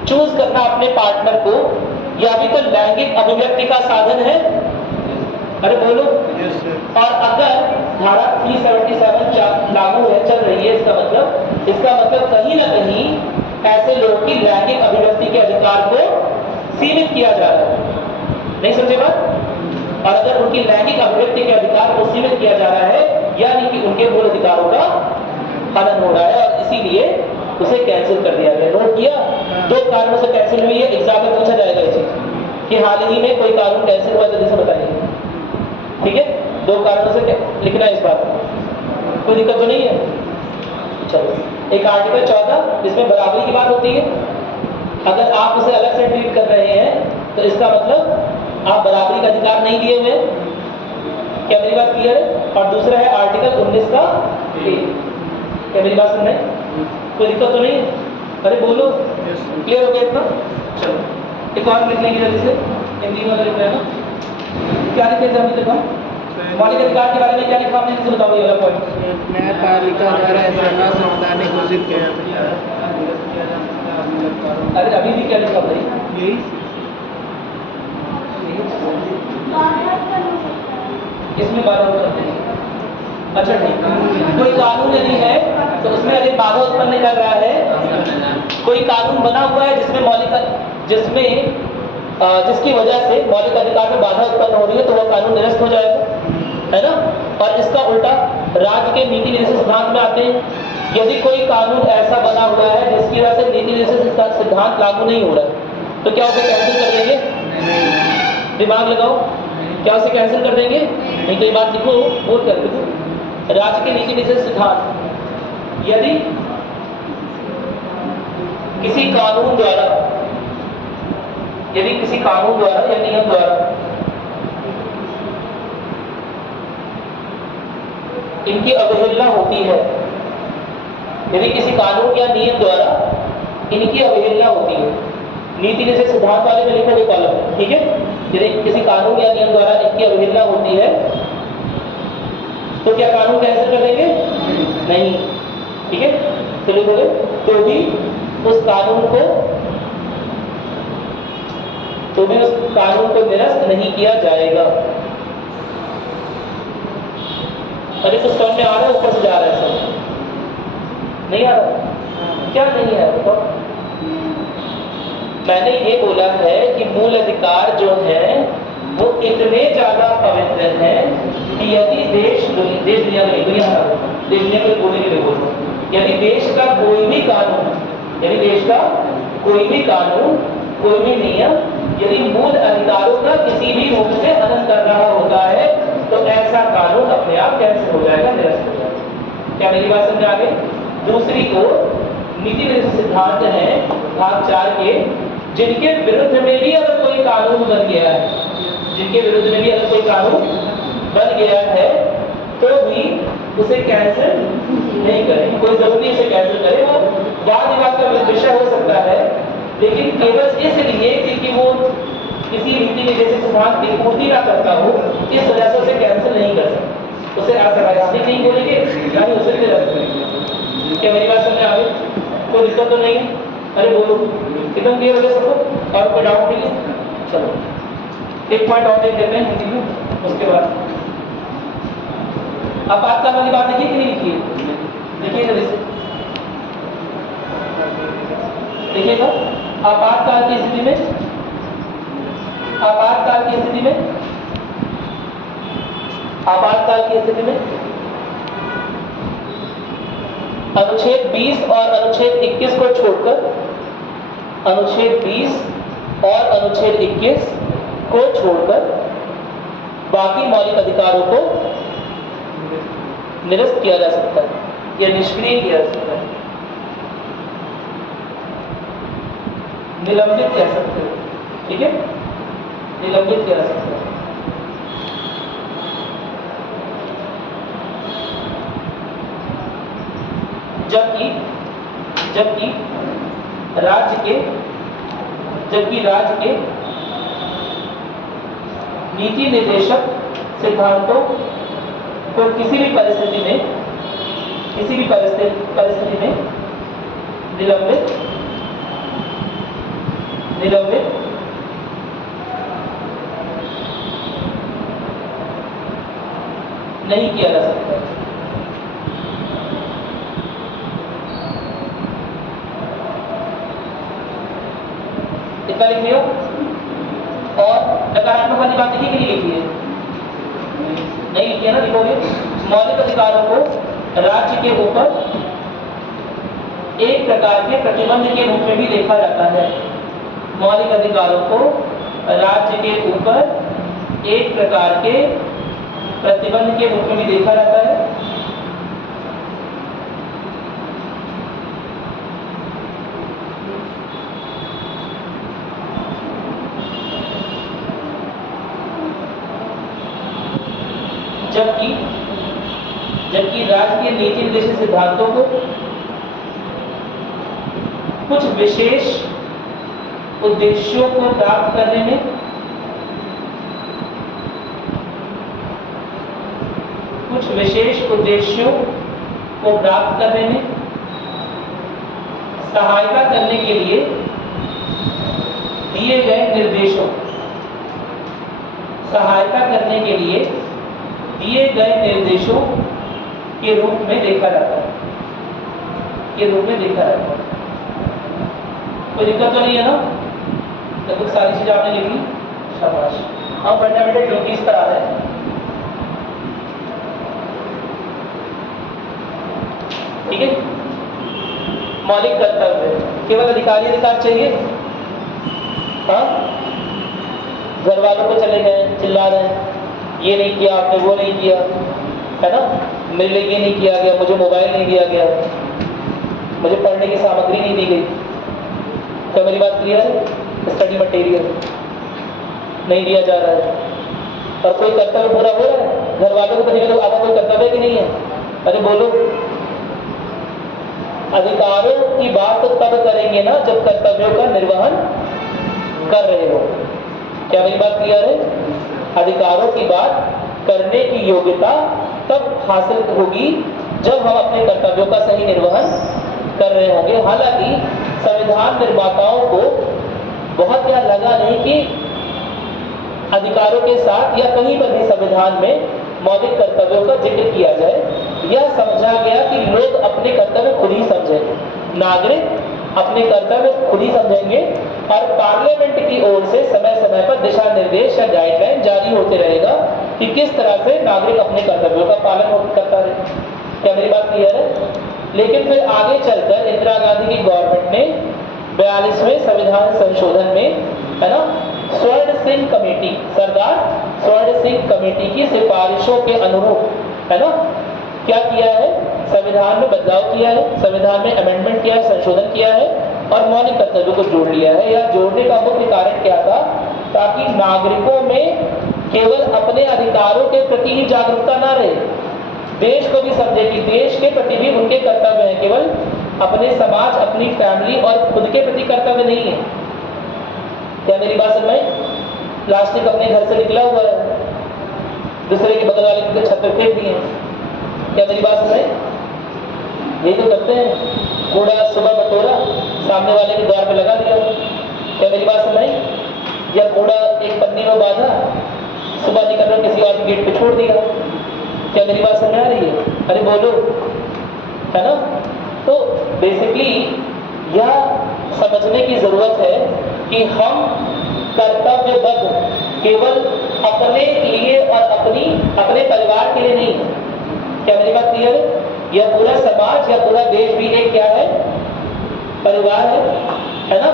चूज करना अपने पार्टनर को यह भी तो लैंगिक अभिव्यक्ति का साधन है। अरे बोलो। और अगर धारा 377 लागू है, चल रही है, इसका मतलब कहीं ना कहीं ऐसे लोगों की लैंगिक अभिव्यक्ति के अधिकार को सीमित किया जा रहा है। नहीं समझे बात? और अगर उनकी लैंगिक अभिव्यक्ति के अधिकार को सीमित किया जा रहा है, यानी कि उनके मूल अधिकारों का हनन हो रहा है, और इसीलिए उसे कैंसिल कर दिया गया। नोट किया? 2 कारणों से कैंसिल हुई है। एग्जाम में पूछा जाएगा ये चीज कि हाल ही में कोई कानून कैंसिल हुआ, जल्दी से बताइए। ठीक है, 2 कारणों से लिखना है इस बात में, कोई दिक्कत तो नहीं है? चलो, एक आर्टिकल 14 जिसमें बराबरी की बात होती है। अगर आप उसे अलग से ट्रीट कर रहे हैं तो इसका मतलब आप बराबरी का अधिकार नहीं दिए हुए। क्या मेरी बात क्लियर है? और दूसरा है आर्टिकल 19 का ए। क्या मेरी बात सुन रहे हैं? कोई दिक्कत तो नहीं है? अरे बोलो, क्लियर हो गया इतना? चलो, एक और लिख लेंगे जल्दी से, हिंदी में लिखना है ना। क्या लिखे थे अभी तक हम? मौलिक अधिकार के बारे में क्या लिखा हमने, किसी बताओ ये वाला पॉइंट। न्यायपालिका द्वारा ऐसा संवैधानिक घोषित किया जाता अरे अभी भी क्या लिखा भाई? है। यही बाहर का हो सकता है। इसमें बाधा उत्पन्न नहीं। अच्छा ठीक, कोई कानून यदि है तो उसमें यदि बाधा उत्पन्न कर रहा है, कोई कानून बना हुआ है जिसकी वजह से मौलिक अधिकार में बाधा उत्पन्न हो रही है, तो वह कानून निरस्त हो जाएगा, है ना। और इसका उल्टा राज्य के नीति निर्देश सिद्धांत में आते हैं, यदि कोई कानून ऐसा बना हुआ है जिसकी वजह से नीति निर्देश सिद्धांत लागू नहीं हो रहा है, तो क्या उसे कैंसिल कर देंगे? दिमाग लगाओ, क्या उसे कैंसिल कर देंगे? नहीं तो ये बात लिखो, बोल कर लिखो। राज्य के नीति निर्देश सिद्धांत यदि किसी कानून द्वारा या नियम द्वारा इनकी अवहेलना होती है, यदि किसी कानून या नियम द्वारा इनकी अवहेलना होती है, नीति निर्देश सिद्धांत वाले में लिखा कोई कॉलम, ठीक है। यदि किसी कानून या नियम द्वारा इनकी अवहेलना होती है तो क्या कानून कैंसिल कर देंगे? नहीं, ठीक है। तो लिखोगे तो भी उस कानून को निरस्त नहीं किया जाएगा। अरे कुछ समझ में आ रहा है, ऊपर से जा रहा है सब, नहीं आ रहा? क्या नहीं है? तो मैंने ये बोला है कि मूल अधिकार जो है वो इतने ज्यादा पवित्र हैं कि यदि देश दुनिया में बोलने के लिए बोल रहा हूं, यदि देश का कोई भी कानून, कोई भी नियम यदि मूल अधिकारों का किसी भी रूप से हनन कर रहा होता है, तो ऐसा कानून अपने आप कैंसिल हो जाएगा, निरस्त हो जाएगा। क्या मेरी बात समझ आ गई? दूसरी ओर नीति निर्देश सिद्धांत है भाग 4 के, जिनके विरुद्ध में भी अगर कोई कानून बन गया है, तो भी उसे कैंसिल नहीं करें, कोई जरूरी उसे कैंसिल करे। वो वाद विवाद का विषय हो सकता है, लेकिन केवल इसलिए क्योंकि वो किसी नीति निर्देश सिद्धांत की पूर्ति ना करता हो, इस वजह से उसे कैंसिल नहीं कर सकते, उसे असंवैधानिक नहीं बोलेंगे, ना ही उसे निरस्त करेंगे। क्या मेरी बात समझ आ गई? कोई दिक्कत तो नहीं है? अरे बोलो, एकदम क्लियर हो गया सबको? और कोई डाउट नहीं है? चलो एक पॉइंट और देख लेते हैं हिंदी में, उसके बाद आपातकाल वाली बात लिखी कि नहीं लिखी? देखिएगा जैसे देखिएगा, आपातकाल की स्थिति में अनुच्छेद 20 और अनुच्छेद 21 को छोड़कर, बाकी मौलिक अधिकारों को निरस्त किया जा सकता है या निष्क्रिय किया जा सकता है, निलंबित कह सकते हो, ठीक है, निलंबित किया जा सकता है। जबकि राज्य के नीति निर्देशक सिद्धांतों को किसी भी परिस्थिति में निलंबित नहीं किया जा सकता। इतना लिख लियो। और नकारात्मक वाली बात लिखी कि नहीं लिखी है? नहीं लिखी है ना, लिखोगे। मौलिक अधिकारों को राज्य के ऊपर एक प्रकार के प्रतिबंध के रूप में भी देखा जाता है। मौलिक अधिकारों को राज्य के ऊपर एक प्रकार के प्रतिबंध के रूप में भी देखा जाता है। जबकि राज्य के नीति निर्देशित सिद्धांतों को कुछ विशेष उद्देश्यों को प्राप्त करने में कुछ विशेष उद्देश्यों को प्राप्त करने में सहायता करने के लिए दिए गए निर्देशों, सहायता करने के लिए दिए गए निर्देशों के रूप में देखा जाता है, के रूप में देखा जाता है। कोई दिक्कत तो नहीं है ना? लगभग सारी चीजें आपने लिखी, शाबाश। हम फंडामेंटल ड्यूटीज पर आ रहे हैं। ठीक है, मौलिक कर्तव्य, केवल अधिकारी अधिकार चाहिए? हाँ, घर वालों को चले गए चिल्ला रहे हैं, ये नहीं किया आपने, वो नहीं किया, है ना, मेरे लिए ये नहीं किया गया, मुझे मोबाइल नहीं दिया गया, मुझे पढ़ने की सामग्री नहीं दी गई। क्या मेरी बात क्लियर है? स्टडी मटेरियल नहीं दिया जा रहा है और कोई कर्तव्य पूरा हो रहा है? घर वालों के प्रति तो आपका कोई कर्तव्य कि नहीं है? अरे बोलो। अधिकारों की बात तो तब करेंगे ना जब कर्तव्यों का निर्वहन कर रहे हो। क्या मेरी बात क्लियर है? अधिकारों की बात करने की योग्यता तब हासिल होगी जब हम अपने कर्तव्यों का सही निर्वहन कर रहे होंगे। हालांकि संविधान निर्माताओं को बहुत यह लगा नहीं कि अधिकारों के साथ या कहीं पर भी संविधान में मौलिक कर्तव्यों का जिक्र किया जाए। यह समझा गया कि लोग अपने कर्तव्य खुद ही समझेंगे, नागरिक अपने कर्तव्य खुद ही समझेंगे और पार्लियामेंट की ओर से समय समय पर दिशा निर्देश या गाइडलाइन जारी होते रहेगा कि किस तरह से नागरिक अपने कर्तव्यों का पालन करता रहे। क्या मेरी बात क्लियर है? लेकिन फिर आगे चलकर इंदिरा गांधी की गवर्नमेंट ने 42वें संविधान संशोधन में, है ना, स्वर्ण सिंह कमेटी, सरदार स्वर्ण सिंह कमेटी की सिफारिशों के अनुरूप, है ना, क्या किया है? संविधान में बदलाव किया है, संविधान में अमेंडमेंट किया है, संशोधन किया है और मौलिक कर्तव्यों को जोड़ लिया है। यह जोड़ने का मुख्य कारण क्या था? ताकि नागरिकों में केवल अपने अधिकारों के प्रति ही जागरूकता ना रहे, देश को भी समझे कि देश के प्रति भी उनके कर्तव्य हैं, केवल अपने समाज, अपनी फैमिली और खुद के प्रति कर्तव्य नहीं है। क्या मेरी बात समझ में? प्लास्टिक अपने घर से निकला हुआ है, दूसरे के बगल वाले के छत पर फेंक दिए। क्या मेरी बात समझ? यही तो करते हैं, कूड़ा सुबह बटोरा सामने वाले के द्वार पे लगा दिया। क्या मेरी बात समझ? या कूड़ा एक पन्नी में बांधा, सुबह निकल कर किसी और गेट पे छोड़ दिया। क्या मेरी बात समझ आ रही है? अरे बोलो, है ना? तो बेसिकली यह समझने की जरूरत है कि हम कर्तव्यबद्ध केवल अपने लिए और अपने परिवार के लिए नहीं है। क्या मेरी बात क्लियर है? यह पूरा समाज या पूरा देश भी एक क्या है? परिवार है ना?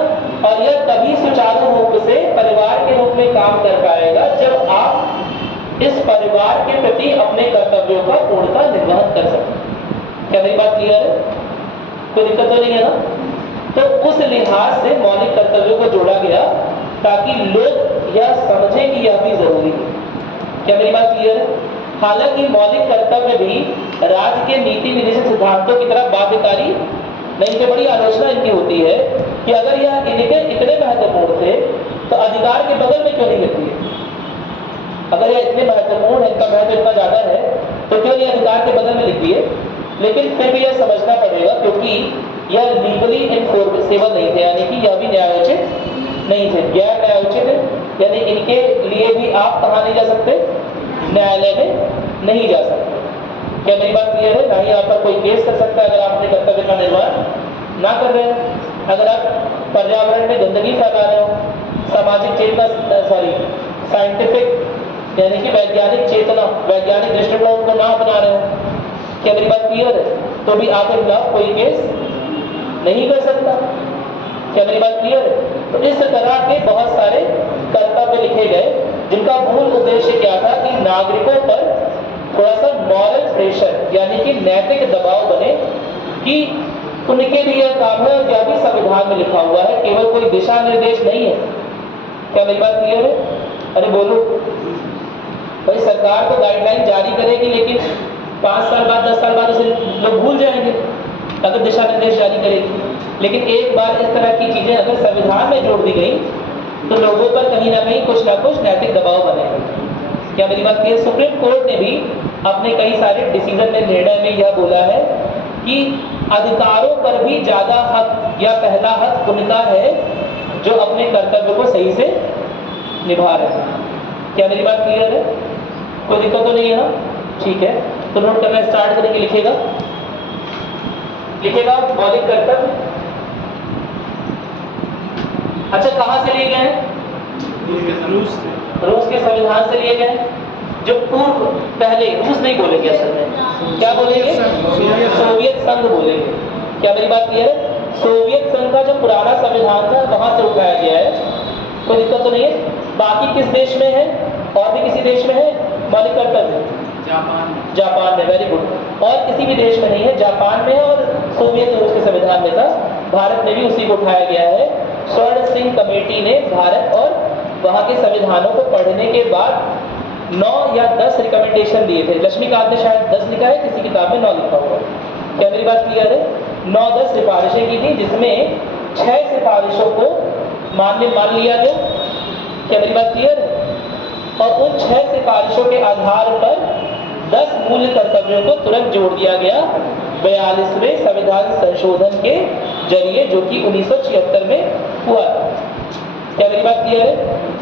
और यह तभी सुचारू रूप से परिवार के रूप में काम कर पाएगा जब आप इस परिवार के प्रति अपने कर्तव्यों का पूर्णतः निर्वहन कर सकें। क्या मेरी बात क्लियर है? कोई दिक्कत तो नहीं है ना? तो उस लिहाज से मौलिक कर्तव्यों को जोड़ा गया ताकि लोग यह समझें कि यह भी जरूरी है। क्या मेरी बात क्लियर है? हालांकि मौलिक कर्तव्य भी राज्य के नीति निदेशक सिद्धांतों की तरह बाध्यकारी नहीं थे। बड़ी आलोचना इनकी होती है कि अगर यह इनके इतने महत्वपूर्ण थे तो अधिकार के बगल में क्यों नहीं लिखती है? अगर यह इतने महत्वपूर्ण है, इनका महत्व इतना ज्यादा है, तो क्यों नहीं अधिकार के बगल में लिख दिए? लेकिन फिर भी यह समझना पड़ेगा क्योंकि यह लीगली इनफोर्सेबल नहीं थे, यानी कि यह भी न्यायोचित नहीं थे, गैर न्यायोचित है, यानी इनके लिए भी आप कहाँ नहीं जा सकते? न्यायालय में नहीं जा सकते। क्या मेरी बात क्लियर है? ना ही यहाँ पर कोई केस कर सकता है अगर आप अपने कर्तव्य का निर्वहन ना कर रहे हैं। अगर आप पर्यावरण में गंदगी फैला रहे हो, सामाजिक चेतना साइंटिफिक यानी कि वैज्ञानिक चेतना, वैज्ञानिक दृष्टिकोण को ना अपना रहे हो, क्या मेरी बात क्लियर है? तो भी आपके खिलाफ कोई केस नहीं कर सकता। क्या मेरी बात क्लियर है? तो इस तरह के बहुत सारे कर्तव्य लिखे गए जिनका मूल उद्देश्य क्या था कि नागरिकों पर थोड़ा सा मॉरल प्रेशर यानी कि नैतिक दबाव बने कि उनके भी यह काम है और यह भी संविधान में लिखा हुआ है, केवल कोई दिशा निर्देश नहीं है। क्या मेरी बात क्लियर है? अरे बोलो भाई, सरकार तो गाइडलाइन जारी करेगी लेकिन 5 साल बाद 10 साल बाद उसे लोग भूल जाएंगे अगर दिशा निर्देश जारी करेगी। लेकिन एक बार इस तरह की चीजें अगर संविधान में जोड़ दी गई तो लोगों पर कहीं ना कहीं कुछ ना कुछ नैतिक दबाव बनेगा। क्या मेरी बात क्लियर? सुप्रीम कोर्ट ने भी अपने कई सारे डिसीजन में, निर्णय में यह बोला है कि अधिकारों पर भी ज़्यादा हक या पहला हक उनका है जो अपने कर्तव्य को सही से निभा रहे हैं। क्या मेरी बात क्लियर है? कोई दिक्कत तो नहीं है ना? ठीक है, तो नोट करना स्टार्ट करेंगे। लिखेगा मौलिक कर्तव्य। अच्छा, कहाँ से लिए गए हैं? रूस के संविधान से लिए गए। जो पूर्व, पहले रूस नहीं बोलेंगे, असल में क्या बोलेंगे? सोवियत संघ बोलेंगे। क्या मेरी बात क्लियर है? सोवियत संघ का जो पुराना संविधान था वहां से उठाया गया है। कोई दिक्कत तो नहीं है? बाकी किस देश में है? और भी किसी देश में है मौलिक कर्तव्य? जापान में। Very good. और किसी भी देश में नहीं है, जापान में है और सोवियत रूस के संविधान में था। भारत में भी उसी को उठाया गया है। स्वर्ण सिंह कमेटी ने भारत और वहां के संविधानों को पढ़ने के बाद 9 या 10 रिकमेंडेशन दिए थे। लक्ष्मीकांत ने शायद 10 लिखा है, किसी किताब में 9 लिखा हुआ है। क्या मेरी बात क्लियर है? 9-10 सिफारिशें की थी, जिसमें 6 सिफारिशों को मान लिया गया। क्या मेरी बात क्लियर है? और उन 6 सिफारिशों के आधार पर 10 मूल कर्तव्यों को तुरंत जोड़ दिया गया 42वें संविधान संशोधन के जरिए, जो कि 1976 में हुआ था। क्या मेरी बात क्लियर है?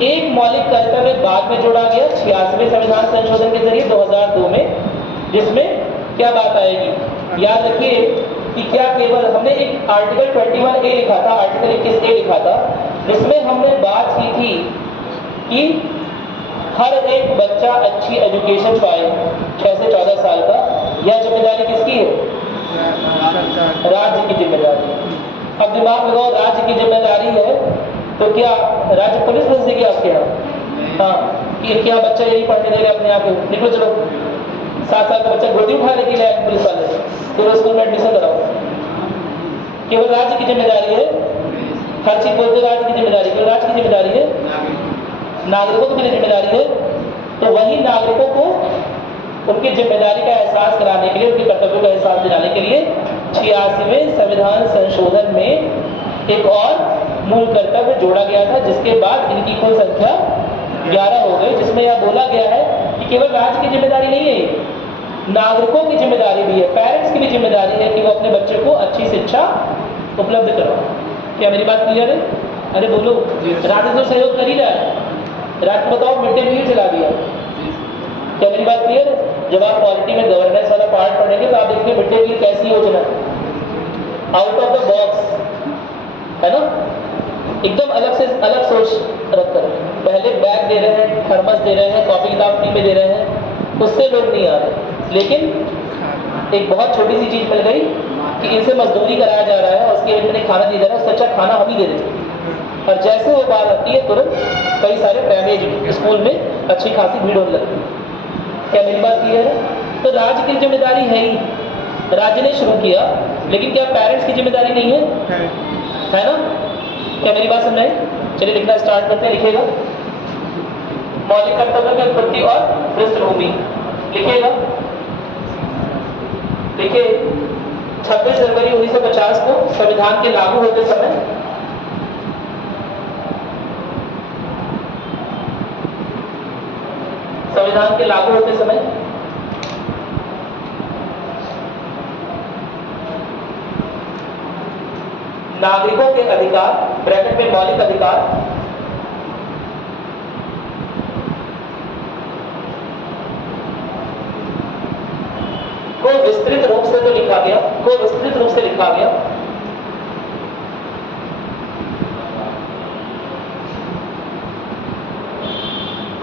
एक मौलिक कर्तव्य बाद में जोड़ा गया 86वें संविधान संशोधन के जरिए 2002 में, जिसमें क्या बात आएगी? याद रखिए कि क्या केवल हमने एक आर्टिकल 21A लिखा था, आर्टिकल 21A लिखा था, जिसमें हमने बात की थी कि हर एक बच्चा अच्छी एजुकेशन पाए 6 से 14 साल का। यह जिम्मेदारी किसकी है? राज्य की जिम्मेदारी। अब दिमाग लगाओ, राज्य की जिम्मेदारी है तो क्या राज्य पुलिस भेज देगी आपके यहाँ? हाँ, कि क्या बच्चा यही पढ़ने दे रहे अपने आप को? निकलो चलो, 7 साल का बच्चा गोदी उठा लेके लाए पुलिस वाले, तो स्कूल में एडमिशन कराओ। केवल राज्य की जिम्मेदारी है। हर चीज बोलते राज्य की जिम्मेदारी, केवल राज्य की जिम्मेदारी है, नागरिकों की भी जिम्मेदारी है। तो वही नागरिकों को उनकी जिम्मेदारी का एहसास कराने के लिए, उनके कर्तव्यों का एहसास दिलाने के लिए 86वें संविधान संशोधन में एक और मूल कर्तव्य जोड़ा गया था, जिसके बाद इनकी कुल संख्या 11 हो गई, जिसमें यह बोला गया है कि केवल राज्य की जिम्मेदारी नहीं है, नागरिकों की जिम्मेदारी भी है, पेरेंट्स की भी जिम्मेदारी है कि वो अपने बच्चे को अच्छी शिक्षा उपलब्ध करवाएं। क्या मेरी बात क्लियर है? अरे बोलो, राज्य तो सहयोग कर ही रहा है। राज्य बताओ, मिड डे मील चला दिया। क्या मेरी बात क्लियर है? जब आप पॉलिटी में गवर्नेंस वाला पार्ट पढ़ेंगे तो आप देखिए मिड डे मील कैसी योजना, आउट ऑफ द बॉक्स है ना, एकदम अलग से अलग सोच रखकर। पहले बैग दे रहे हैं, थर्मस दे रहे हैं, कॉपी किताब फ्री में दे रहे हैं, उससे लोग नहीं आ रहे। लेकिन एक बहुत छोटी सी चीज मिल गई कि इनसे मजदूरी कराया जा रहा है और उसके इन्हें खाना दिया जा रहा है, उससे अच्छा खाना हम ही दे देते हैं। और जैसे वो बात आती है तुरंत कई सारे प्राइवेट स्कूल में अच्छी खासी भीड़ होने लगती है। क्या मेरी बात क्लियर है? तो राज्य की जिम्मेदारी है ही, राज्य ने शुरू किया, लेकिन क्या पेरेंट्स की जिम्मेदारी नहीं है ना? क्या मेरी बात सुन रहे हैं? चलिए लिखना स्टार्ट करते हैं। लिखेगा मौलिक कर्तव्य की उत्पत्ति और पृष्ठभूमि। लिखेगा, देखिए 26 जनवरी 1950 को संविधान के लागू होते समय नागरिकों के अधिकार ब्रैकेट में मौलिक अधिकार को विस्तृत रूप से तो लिखा गया, को विस्तृत रूप से लिखा गया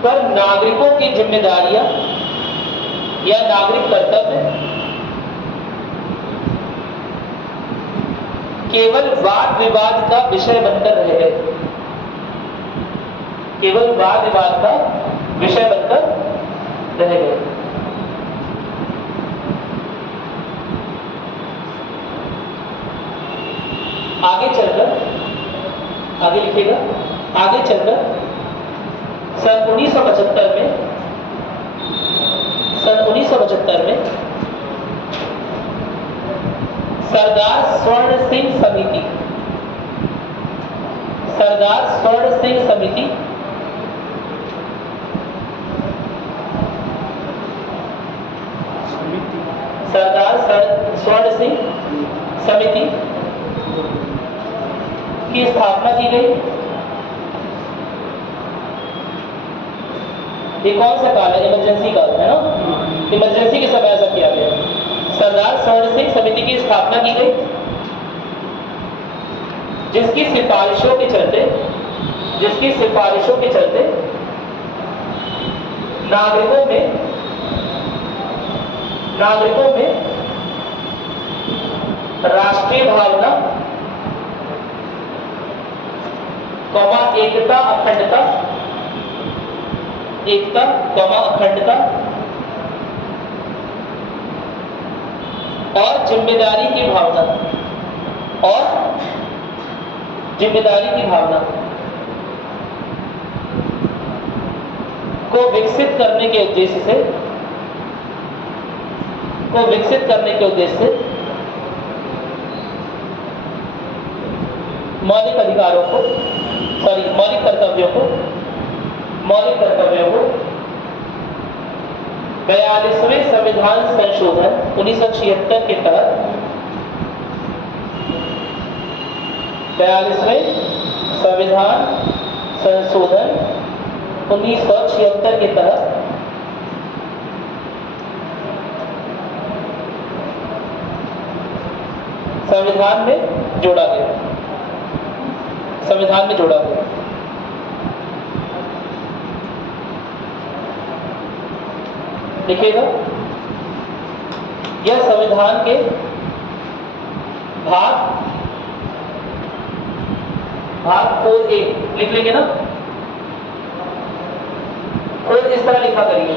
पर नागरिकों की जिम्मेदारियां या नागरिक कर्तव्य केवल वाद विवाद का विषय बनकर रह गए, केवल वाद विवाद का विषय बनकर रह गए। आगे चलकर, आगे लिखिएगा, आगे चलकर सन 1975 में सरदार स्वर्ण सिंह समिति समिति की स्थापना की गई। ये कौन सा काल है? इमरजेंसी काल है ना। इमरजेंसी के समय ऐसा किया गया। सरदार स्वर्ण सिंह समिति की स्थापना की गई, जिसकी सिफारिशों के चलते नागरिकों में राष्ट्रीय भावना, एकता अखंडता और जिम्मेदारी की भावना को विकसित करने के उद्देश्य से मौलिक कर्तव्यों को 42वें संविधान संशोधन 1976 के तहत 42वें संविधान संशोधन 1976 के तहत संविधान में जोड़ा गया। लिखिएगा, यह संविधान के भाग 4A लिख लेंगे ना। और इस तरह लिखा करिए,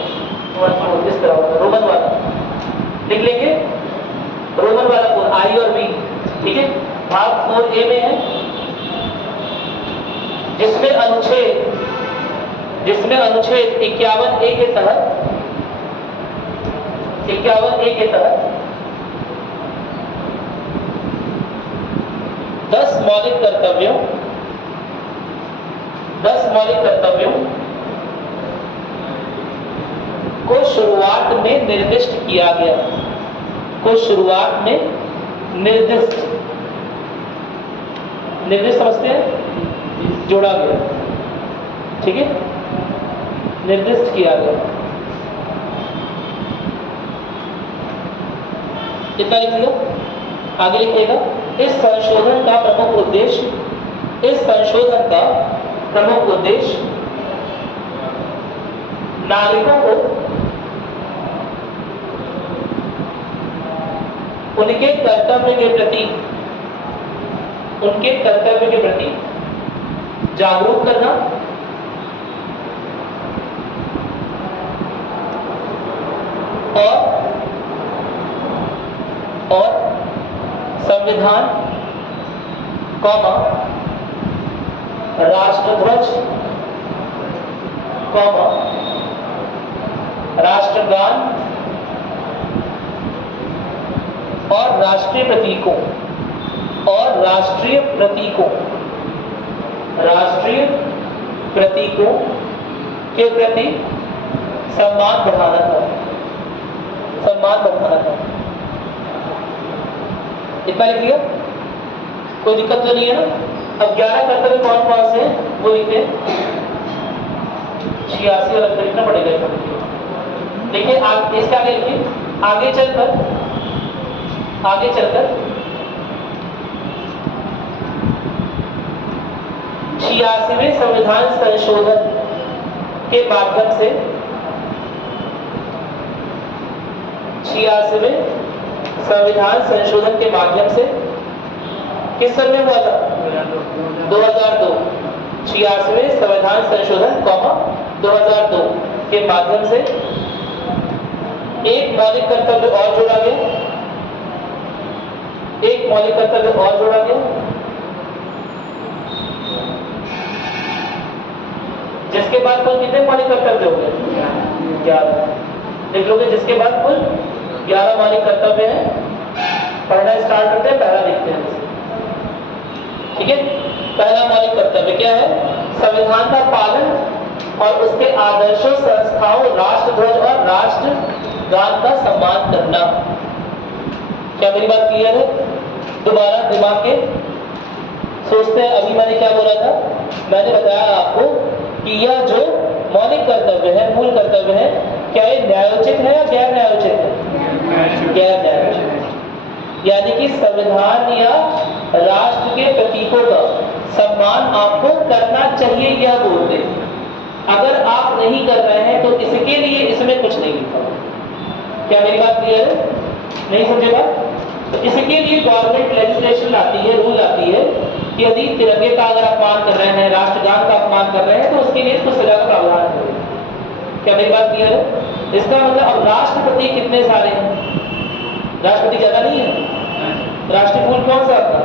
इस तरह रोमन वाला लिख लेंगे, रोमन वाला 4 I और B, ठीक है। भाग 4A में है, जिसमें अनुच्छेद 51A के तहत 10 मौलिक कर्तव्यों को शुरुआत में निर्दिष्ट किया गया। निर्दिष्ट समझते हैं, जोड़ा गया, ठीक है, निर्दिष्ट किया गया। इतना लिखिएगा। आगे लिखिएगा, इस संशोधन का प्रमुख उद्देश्य नागरिकों को उनके कर्तव्य के प्रति जागरूक करना और संविधान, राष्ट्रध्वज, राष्ट्रगान और राष्ट्रीय प्रतीकों के प्रति सम्मान बढ़ाना था। इतना लिख लिया, कोई दिक्कत तो नहीं है ना। अब 11 कर्तव्य कौन से हैं वो लिखते हैं। 86 अलग लिखना पड़ेगा। देखिए इसके आगे लिखिए, आगे चलकर 86वें संविधान संशोधन के माध्यम से 86वें संविधान संशोधन के माध्यम से किस सन में हुआ था? 2002। 86वें संविधान संशोधन 2002 के माध्यम से एक मौलिक कर्तव्य और जोड़ा गया। जिसके बाद कुल कितने मौलिक कर्तव्य हो गए? 11। देख लोगे, जिसके बाद कुल 11 मौलिक कर्तव्य हैं। पढ़ना स्टार्ट करते हैं, पहला देखते हैं। ठीक है, पहला मौलिक कर्तव्य क्या है? संविधान का पालन और उसके आदर्शों, संस्थाओं, राष्ट्रध्वज और राष्ट्रगान का सम्मान करना। क्या मेरी बात क्लियर है? दोबारा दिमाग के सोचते हैं। अभी मैंने क्या बोला था? मैंने बताया आपको कि यह जो मौलिक कर्तव्य है, मूल कर्तव्य है, क्या ये न्यायोचित है या गैर न्यायोचित है? गैर न्यायोचित। यानी कि संविधान या राष्ट्र के प्रतीकों का सम्मान आपको करना चाहिए, यह बोलते हैं। अगर आप नहीं कर रहे हैं तो इसके लिए इसमें कुछ नहीं लिखा। क्या मेरी बात क्लियर है? नहीं समझे बात? तो इसके लिए गवर्नमेंट लेजिस्लेशन लाती है, रूल लाती है कि यदि तिरंगे का अगर अपमान कर रहे हैं, राष्ट्रगान का अपमान कर रहे हैं, तो उसके लिए कुछ सजा का प्रावधान करें। क्या मेरी बात क्लियर है? इसका मतलब अब राष्ट्रपति कितने सारे हैं? राष्ट्रपति ज्यादा नहीं है। राष्ट्रीय फूल कौन सा आपका?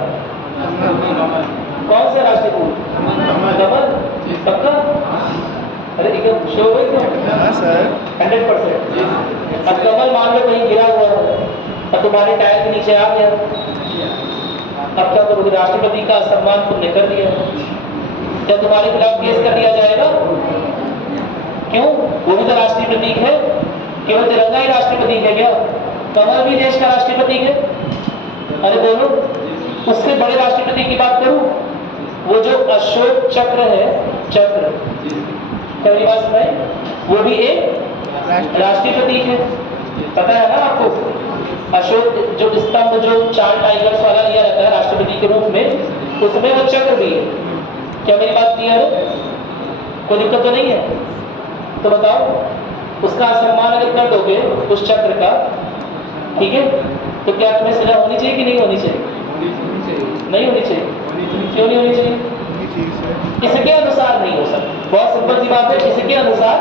कौन सा राष्ट्रीय फूल? कमल। पक्का? अरे एकदम श्योर हो क्या? हाँ सर। 100%। अब कमल मान लो कहीं गिरा हुआ है, अब तुम्हारे टायर के नीचे आ गया, अब क्या करोगे? राष्ट्रपति का सम्मान तुमने कर दिया, क्या तुम्हारे खिलाफ केस कर दिया जाएगा? क्यों? वो भी तो राष्ट्रीय प्रतीक है। केवल तिरंगा ही राष्ट्रीय प्रतीक है क्या? कमल भी देश का राष्ट्रीय प्रतीक है। अरे बोलो, उससे बड़े राष्ट्रीय प्रतीक की बात करूं, वो जो अशोक चक्र है, चक्र, क्या मेरी बात सुनाई? वो भी एक राष्ट्रीय प्रतीक है। पता है ना आपको? अशोक जो स्तंभ जो 4 टाइगर्स वाला लिया रहता है राष्ट्रपति के रूप में, उसमें वो चक्र भी है। क्या मेरी बात क्लियर है? कोई दिक्कत तो नहीं है? तो बताओ, उसका सम्मान अगर कर दोगे उस चक्र का, ठीक है, तो क्या तुम्हें सजा होनी चाहिए कि नहीं होनी चाहिए? नहीं होनी चाहिए। क्यों नहीं होनी चाहिए? इसके अनुसार नहीं हो सकती। बहुत सिंपल सी बात है, इसके अनुसार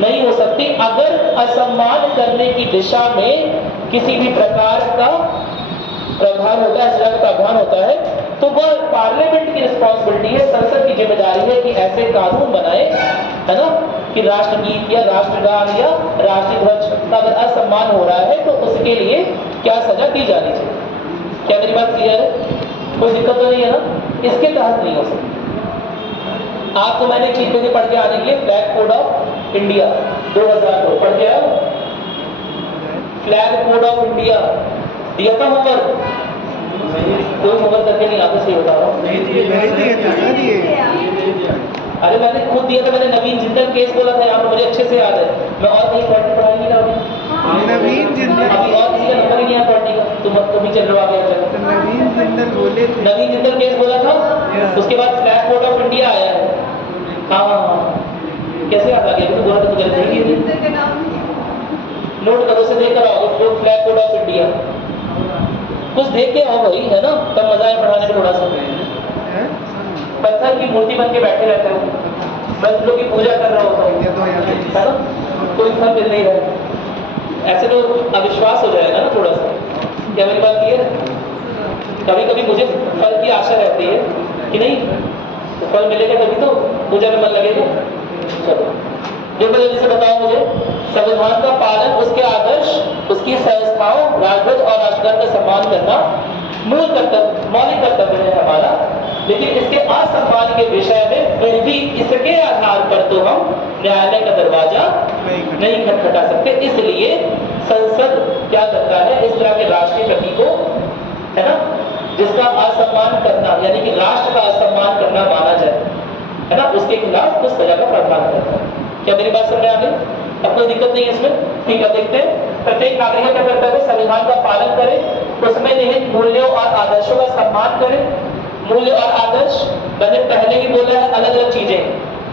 नहीं हो सकती। अगर असम्मान करने की दिशा में किसी भी प्रकार का प्रावधान होता है, सजा का प्रावधान होता है, तो वह पार्लियामेंट की रिस्पॉन्सिबिलिटी है, संसद की जिम्मेदारी है कि ऐसे कानून बनाए, है ना, कि राष्ट्रगीत या राष्ट्रगान या राष्ट्रीय ध्वज का अगर असम्मान हो रहा है तो उसके लिए क्या सजा दी जानी चाहिए। क्या मेरी बात क्लियर है? कोई दिक्कत तो नहीं है ना? इसके तहत नहीं हो सकती। आपको मैंने चीज में पढ़ के आने के लिए फ्लैग कोड ऑफ इंडिया 2002 पढ़ के आया। फ्लैग कोड ऑफ इंडिया दिया था होमवर्क? कोई होमवर्क करके नहीं आता, सही बता रहा हूँ। अरे मैंने खुद दिया था, मैंने नवीन जिंदल केस बोला था यहाँ पर, मुझे अच्छे से याद है। मैं और कहीं पढ़ाई पढ़ाई नहीं रहा नवीन जिंदल, अभी और किसी का नंबर ही नहीं है पढ़ने का। तुम भी चल रहा आ गया। नवीन जिंदल बोले थे। नवीन जिंदल केस बोला था, उसके बाद फ्लैग कोड ऑफ इंडिया आया है। हाँ हाँ हाँ, कैसे याद आ गया? तो बोला था तो गलत नहीं है। नोट करो, से देख कर आओगे फ्लैग कोड ऑफ इंडिया, कुछ देख के आओ भाई, है ना, तब मजा है पढ़ाने में थोड़ा सा। पत्थर की मूर्ति बन के बैठे रहते हो, मैं तुम लोग की पूजा कर रहा होता हूँ, है ना, कोई फल मिल नहीं रहा, ऐसे तो अविश्वास हो जाएगा ना थोड़ा सा। क्या मेरी बात क्लियर है? कभी कभी मुझे फल की आशा रहती है कि नहीं, तो फल मिलेगा तभी तो पूजा में मन लगेगा। चलो देखो जल्दी से बताओ मुझे, संविधान का पालन, उसके आदर्श, उसकी संस्थाओं, राजध्वज और राष्ट्रगान का सम्मान करना मूल कर्तव्य, मौलिक कर्तव्य है हमारा। लेकिन इसके असम्मान के विषय में फिर भी इसके आधार पर तो हम न्यायालय का दरवाजा नहीं खटखटा सकते। इसलिए संसद क्या करता है, इस तरह के राष्ट्रीय प्रतीकों, है ना, जिसका असम्मान करना यानी कि राष्ट्र का असम्मान करना माना जाए, है ना, उसके खिलाफ कुछ सजा का प्रावधान करता है। क्या मेरी बात समझ आ गई? अब कोई दिक्कत नहीं है इसमें? ठीक है, देखते हैं। प्रत्येक नागरिक का कर्तव्य है संविधान का पालन करे, उसमें निहित मूल्यों और आदर्शों का सम्मान करे। मूल्य और आदर्श मैंने पहले ही बोला है, अलग अलग चीजें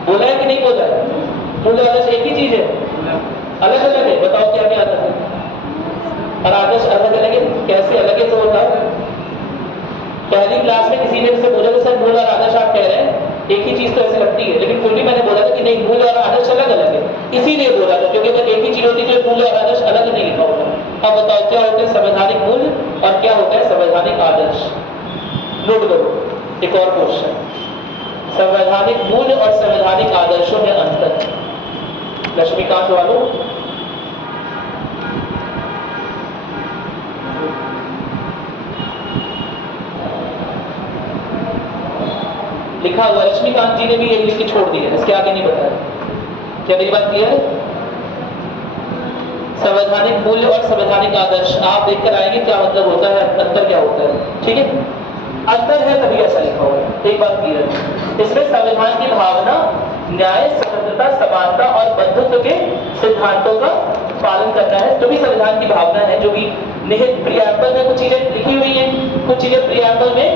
बोला है कि नहीं बोला है? मूल्य आदर्श एक ही चीज है, अलग अलग है? बताओ क्या क्या अलग है और आदर्श अलग अलग है? कैसे अलग है तो बताओ। पहली क्लास में किसी ने मुझसे पूछा कि सर मूल्य और आदर्श आप कह रहे हैं एक ही चीज तो ऐसे लगती है, लेकिन फिर भी मैंने बोला था कि नहीं, मूल्य और आदर्श अलग अलग है। इसीलिए बोला था क्योंकि अगर एक ही चीज होती तो मूल्य और आदर्श अलग नहीं लिखा होता। अब बताओ क्या होते हैं संवैधानिक मूल्य और क्या होता है संवैधानिक आदर्श? नोट करो, एक और क्वेश्चन, संवैधानिक मूल्य और संवैधानिक आदर्शों में अंतर। लक्ष्मीकांत वालों, लिखा हुआ लक्ष्मीकांत जी ने भी यही लिख के छोड़ दिया, इसके आगे नहीं बताया। क्या मेरी बात क्लियर है? संवैधानिक मूल्य और संवैधानिक आदर्श, आप देखकर आएंगे क्या मतलब होता है, अंतर क्या होता है। ठीक है, अंतर है तभी ऐसा लिखा हुआ है। एक बात क्लियर है, इसमें संविधान की भावना न्याय, स्वतंत्रता, समानता और बंधुत्व के सिद्धांतों का पालन करना है। जो भी संविधान की भावना है, जो भी निहित प्रियम्बल में कुछ चीजें लिखी हुई हैं, कुछ चीजें प्रियम्बल में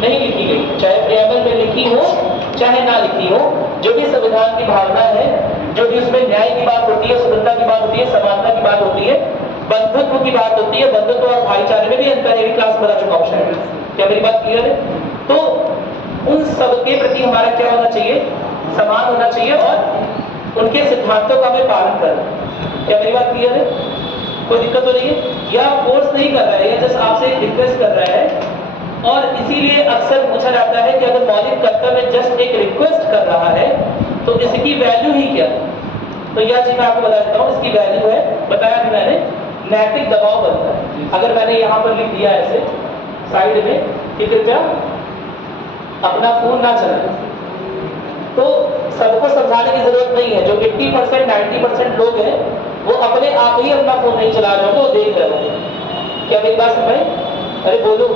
नहीं लिखी गई, चाहे प्रियम्बल में लिखी हो चाहे ना लिखी हो, जो भी संविधान की भावना है, जो भी उसमें न्याय की बात होती है, स्वतंत्रता की बात होती है, समानता की बात होती है, बंधुत्व की बात होती है, बंधुत्व और भाईचारे में भी अंतर है, क्लास में बता चुका हूं शायद। क्या मेरी बात क्लियर है? तो उन सब के प्रति हमारा क्या होना चाहिए, समान होना चाहिए और उनके सिद्धांतों का हमें पालन करना। क्या मेरी बात क्लियर है? कोई दिक्कत तो नहीं है? या फोर्स नहीं कर रहा है, या जस्ट आपसे एक रिक्वेस्ट कर रहा है। और इसीलिए अक्सर पूछा जाता है कि अगर मौलिक कर्तव्य जस्ट एक रिक्वेस्ट कर रहा है तो इसकी वैल्यू ही क्या? तो यह चीज मैं आपको बता देता हूँ, इसकी वैल्यू है, बताया भी मैंने, नैतिक दबाव बनता है। अगर मैंने यहाँ पर लिख दिया ऐसे साइड में कि कृपया अपना फोन ना चलाएं, तो सबको समझाने की जरूरत नहीं है। जो 80% 90% लोग हैं वो अपने आप ही अपना फोन नहीं चला रहे होंगे, वो देख रहे होंगे। क्या मेरी बात समझ? अरे बोलो,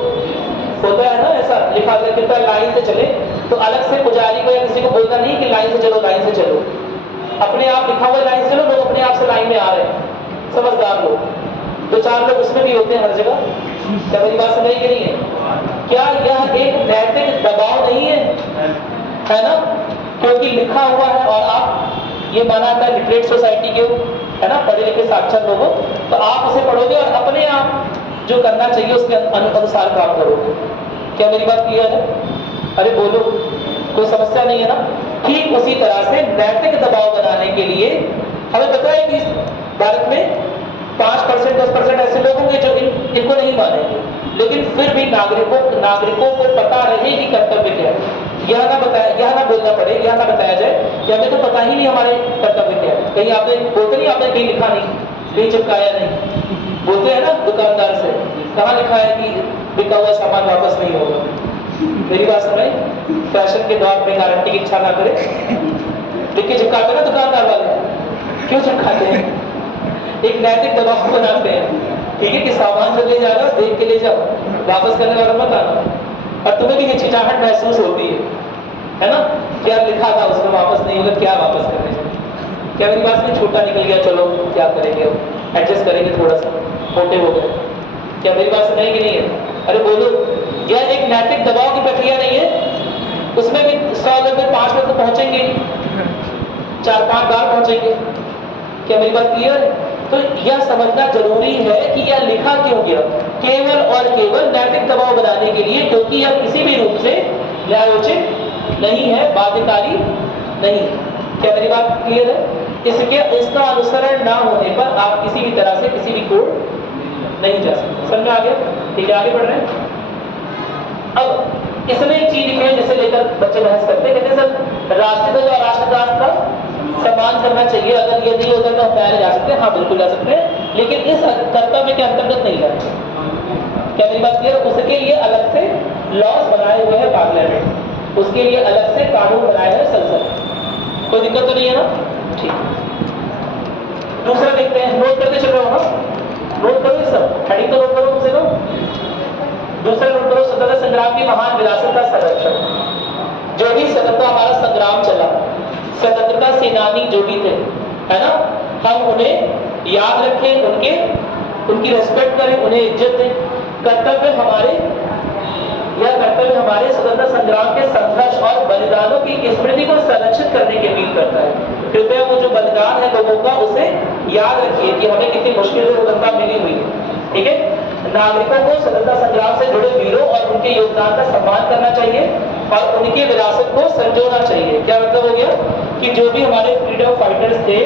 होता है ना ऐसा, लिखा गया कृपया लाइन से चले, तो अलग से पुजारी को या किसी को बोलना नहीं कि लाइन से चलो, लाइन से चलो। अपने आप लिखा हुआ लाइन से चलो, लोग अपने आप से लाइन में आ रहे हैं, समझदार लोग। 2-4 लोग उसमें भी होते हैं हर जगह। क्या मेरी बात समझ कि नहीं है? क्या यह एक नैतिक दबाव नहीं है ना? क्योंकि लिखा हुआ है और आप ये माना था लिटरेट सोसाइटी के है ना, पढ़े लिखे साक्षर लोगों, तो आप उसे पढ़ोगे और अपने आप जो करना चाहिए उसके अनुसार काम करोगे। क्या मेरी बात क्लियर है? अरे बोलो, कोई समस्या नहीं है ना? ठीक उसी तरह से नैतिक दबाव बनाने के लिए हमें पता है कि भारत में 5% 10% ऐसे लोग होंगे जो इनको नहीं मानेंगे, लेकिन फिर भी नागरिकों को पता रहे कि कर्तव्य क्या है। यह ना बोलना पड़े, यह ना बताया जाए कि हमें तो पता ही नहीं हमारे कर्तव्य क्या है। कहीं आपने बोलते नहीं, आपने कहीं लिखा नहीं, कहीं चिपकाया नहीं, बोलते हैं ना दुकानदार से, कहाँ लिखा है कि बिका हुआ सामान वापस नहीं होगा। मेरी बात सुनाई, फैशन के दौर में गारंटी की इच्छा ना करे, लिख के चिपकाते ना दुकानदार वाले। क्यों चिपकाते हैं? एक नैतिक दबाव बनाते हैं, ठीक है, कि सामान जो ले जा रहा हो देख के ले जाओ, वापस करने वाला मत आना। और तुम्हें भी हिचकिचाहट महसूस होती है ना? क्या लिखा था उसमें, वापस नहीं होगा, क्या वापस करने जाए? क्या मेरी बात में छोटा निकल गया, चलो क्या करेंगे, एडजस्ट करेंगे, थोड़ा सा मोटे हो गए। क्या मेरी बात सुनाई कि नहीं है? अरे बोलो, यह एक नैतिक दबाव की प्रक्रिया नहीं है? उसमें भी 100 लोग में 5 लोग तो पहुंचेंगे, 4-5 बार पहुंचेंगे। क्या मेरी बात क्लियर है? तो यह समझना जरूरी है कि यह लिखा क्यों गया, केवल और केवल नैतिक दबाव बनाने के लिए, क्योंकि यह किसी भी रूप से न्यायोचित नहीं है, बाध्यकारी नहीं। क्या मेरी बात क्लियर है? इसका अनुसरण ना होने पर आप किसी भी तरह से किसी भी कोर्ट नहीं जा सकते। समझ में आ गया? ठीक है, आगे बढ़ रहे हैं। अब इसमें एक चीज लिखे जिसे लेकर बच्चे बहस करते हैं, कहते हैं सर राष्ट्रध्वज और राष्ट्रगान का सम्मान करना चाहिए, अगर ये नहीं होता तो हम पहले जा सकते हैं। हाँ बिल्कुल जा सकते हैं, लेकिन इस कर्तव्य के अंतर्गत नहीं जाते। क्या मेरी बात क्लियर? उसके लिए अलग से लॉज बनाए हुए हैं पार्लियामेंट, उसके लिए अलग से कानून बनाए हैं संसद। कोई दिक्कत तो नहीं है ना? ठीक। दूसरा देखते हैं, नोट करते चल रहे हो ना? नोट करो, सब हेडिंग तो नोट करो मुझसे तो। दूसरा नोट करो, स्वतंत्रता संग्राम की महान विरासत का संरक्षण। जो भी स्वतंत्रता हमारा संग्राम चला, स्वतंत्रता सेनानी जो भी थे, है ना, हम उन्हें याद रखें, उनकी रेस्पेक्ट करें, उन्हें इज्जत दें। कर्तव्य हमारे स्वतंत्रता संग्राम के संघर्ष और बलिदानों की स्मृति को संरक्षित करने की अपील करता है। कृपया वो जो बलिदान है लोगों का, उसे याद रखिए कि हमें कितनी मुश्किल से स्वतंत्रता मिली हुई है। ठीक है, नागरिकों को स्वतंत्रता संग्राम से जुड़े वीरों और उनके योगदान का सम्मान करना चाहिए और उनकी विरासत को संजोना चाहिए। क्या मतलब हो गया कि जो भी हमारे फ्रीडम फाइटर्स थे,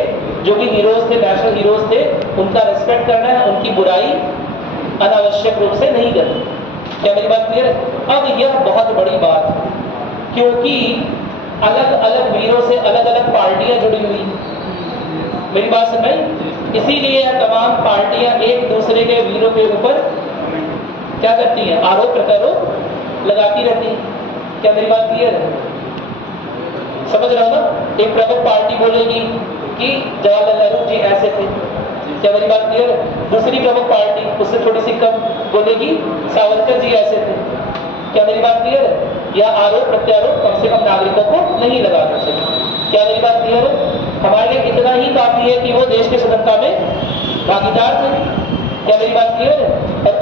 जो भी हीरोज थे, नेशनल हीरोज थे, उनका रेस्पेक्ट करना है, उनकी बुराई अनावश्यक रूप से नहीं करनी। क्या मेरी बात क्लियर है? अब यह बहुत बड़ी बात है, क्योंकि अलग अलग वीरों से अलग अलग पार्टियां जुड़ी हुई। मेरी बात समझ? इसीलिए यह तमाम पार्टियां एक दूसरे के वीरों के ऊपर क्या करती हैं, आरोप प्रत्यारोप लगाती रहती हैं। क्या मेरी बात क्लियर है? समझ रहे हो ना? एक प्रमुख पार्टी बोलेगी कि जवाहरलाल नेहरू जी ऐसे थे, क्या मेरी बात क्लियर है? दूसरी प्रमुख पार्टी उससे थोड़ी सी कम बोलेगी सावरकर जी ऐसे थे। क्या मेरी बात क्लियर है? या आरोप प्रत्यारोप कम से कम नागरिकों को नहीं लगाना चाहिए। क्या मेरी बात क्लियर है? हमारे लिए इतना ही काफी है कि वो देश के स्वतंत्रता में भागीदार थे। क्या मेरी बात क्लियर है? और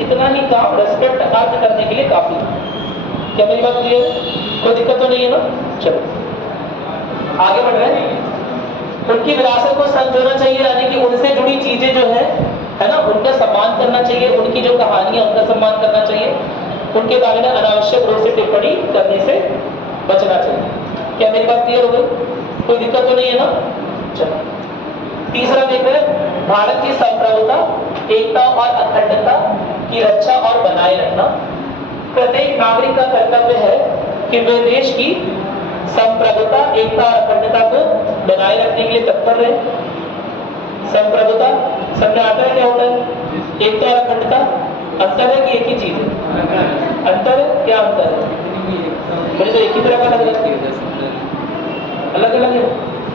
इतना ही काम रेस्पेक्ट अर्थ करने के लिए काफी है। क्या मेरी बात क्लियर है? कोई दिक्कत तो नहीं है ना? चलो आगे बढ़ रहे हैं। उनकी विरासत को समझना चाहिए, यानी कि उनसे जुड़ी चीजें जो है ना, उनका सम्मान करना चाहिए। उनकी जो कहानियां उनका सम्मान करना चाहिए। उनके बारे में अनावश्यक रूप से टिप्पणी करने से बचना चाहिए। क्या मेरी बात क्लियर हो गई? कोई दिक्कत तो नहीं है ना? चलो तीसरा देख रहे हैं, भारत की संप्रभुता, एकता और अखंडता की रक्षा और बनाए रखना। प्रत्येक नागरिक का कर्तव्य है कि वे देश की संप्रभुता, एकता और अखंडता को बनाए रखने के लिए तत्पर रहे। संप्रभुता समझ आता है क्या होता है? एकता और अखंडता अंतर है कि एक ही चीज है? अंतर है। क्या अंतर है? मुझे तो एक ही तरह का लग रहा है। अलग अलग है?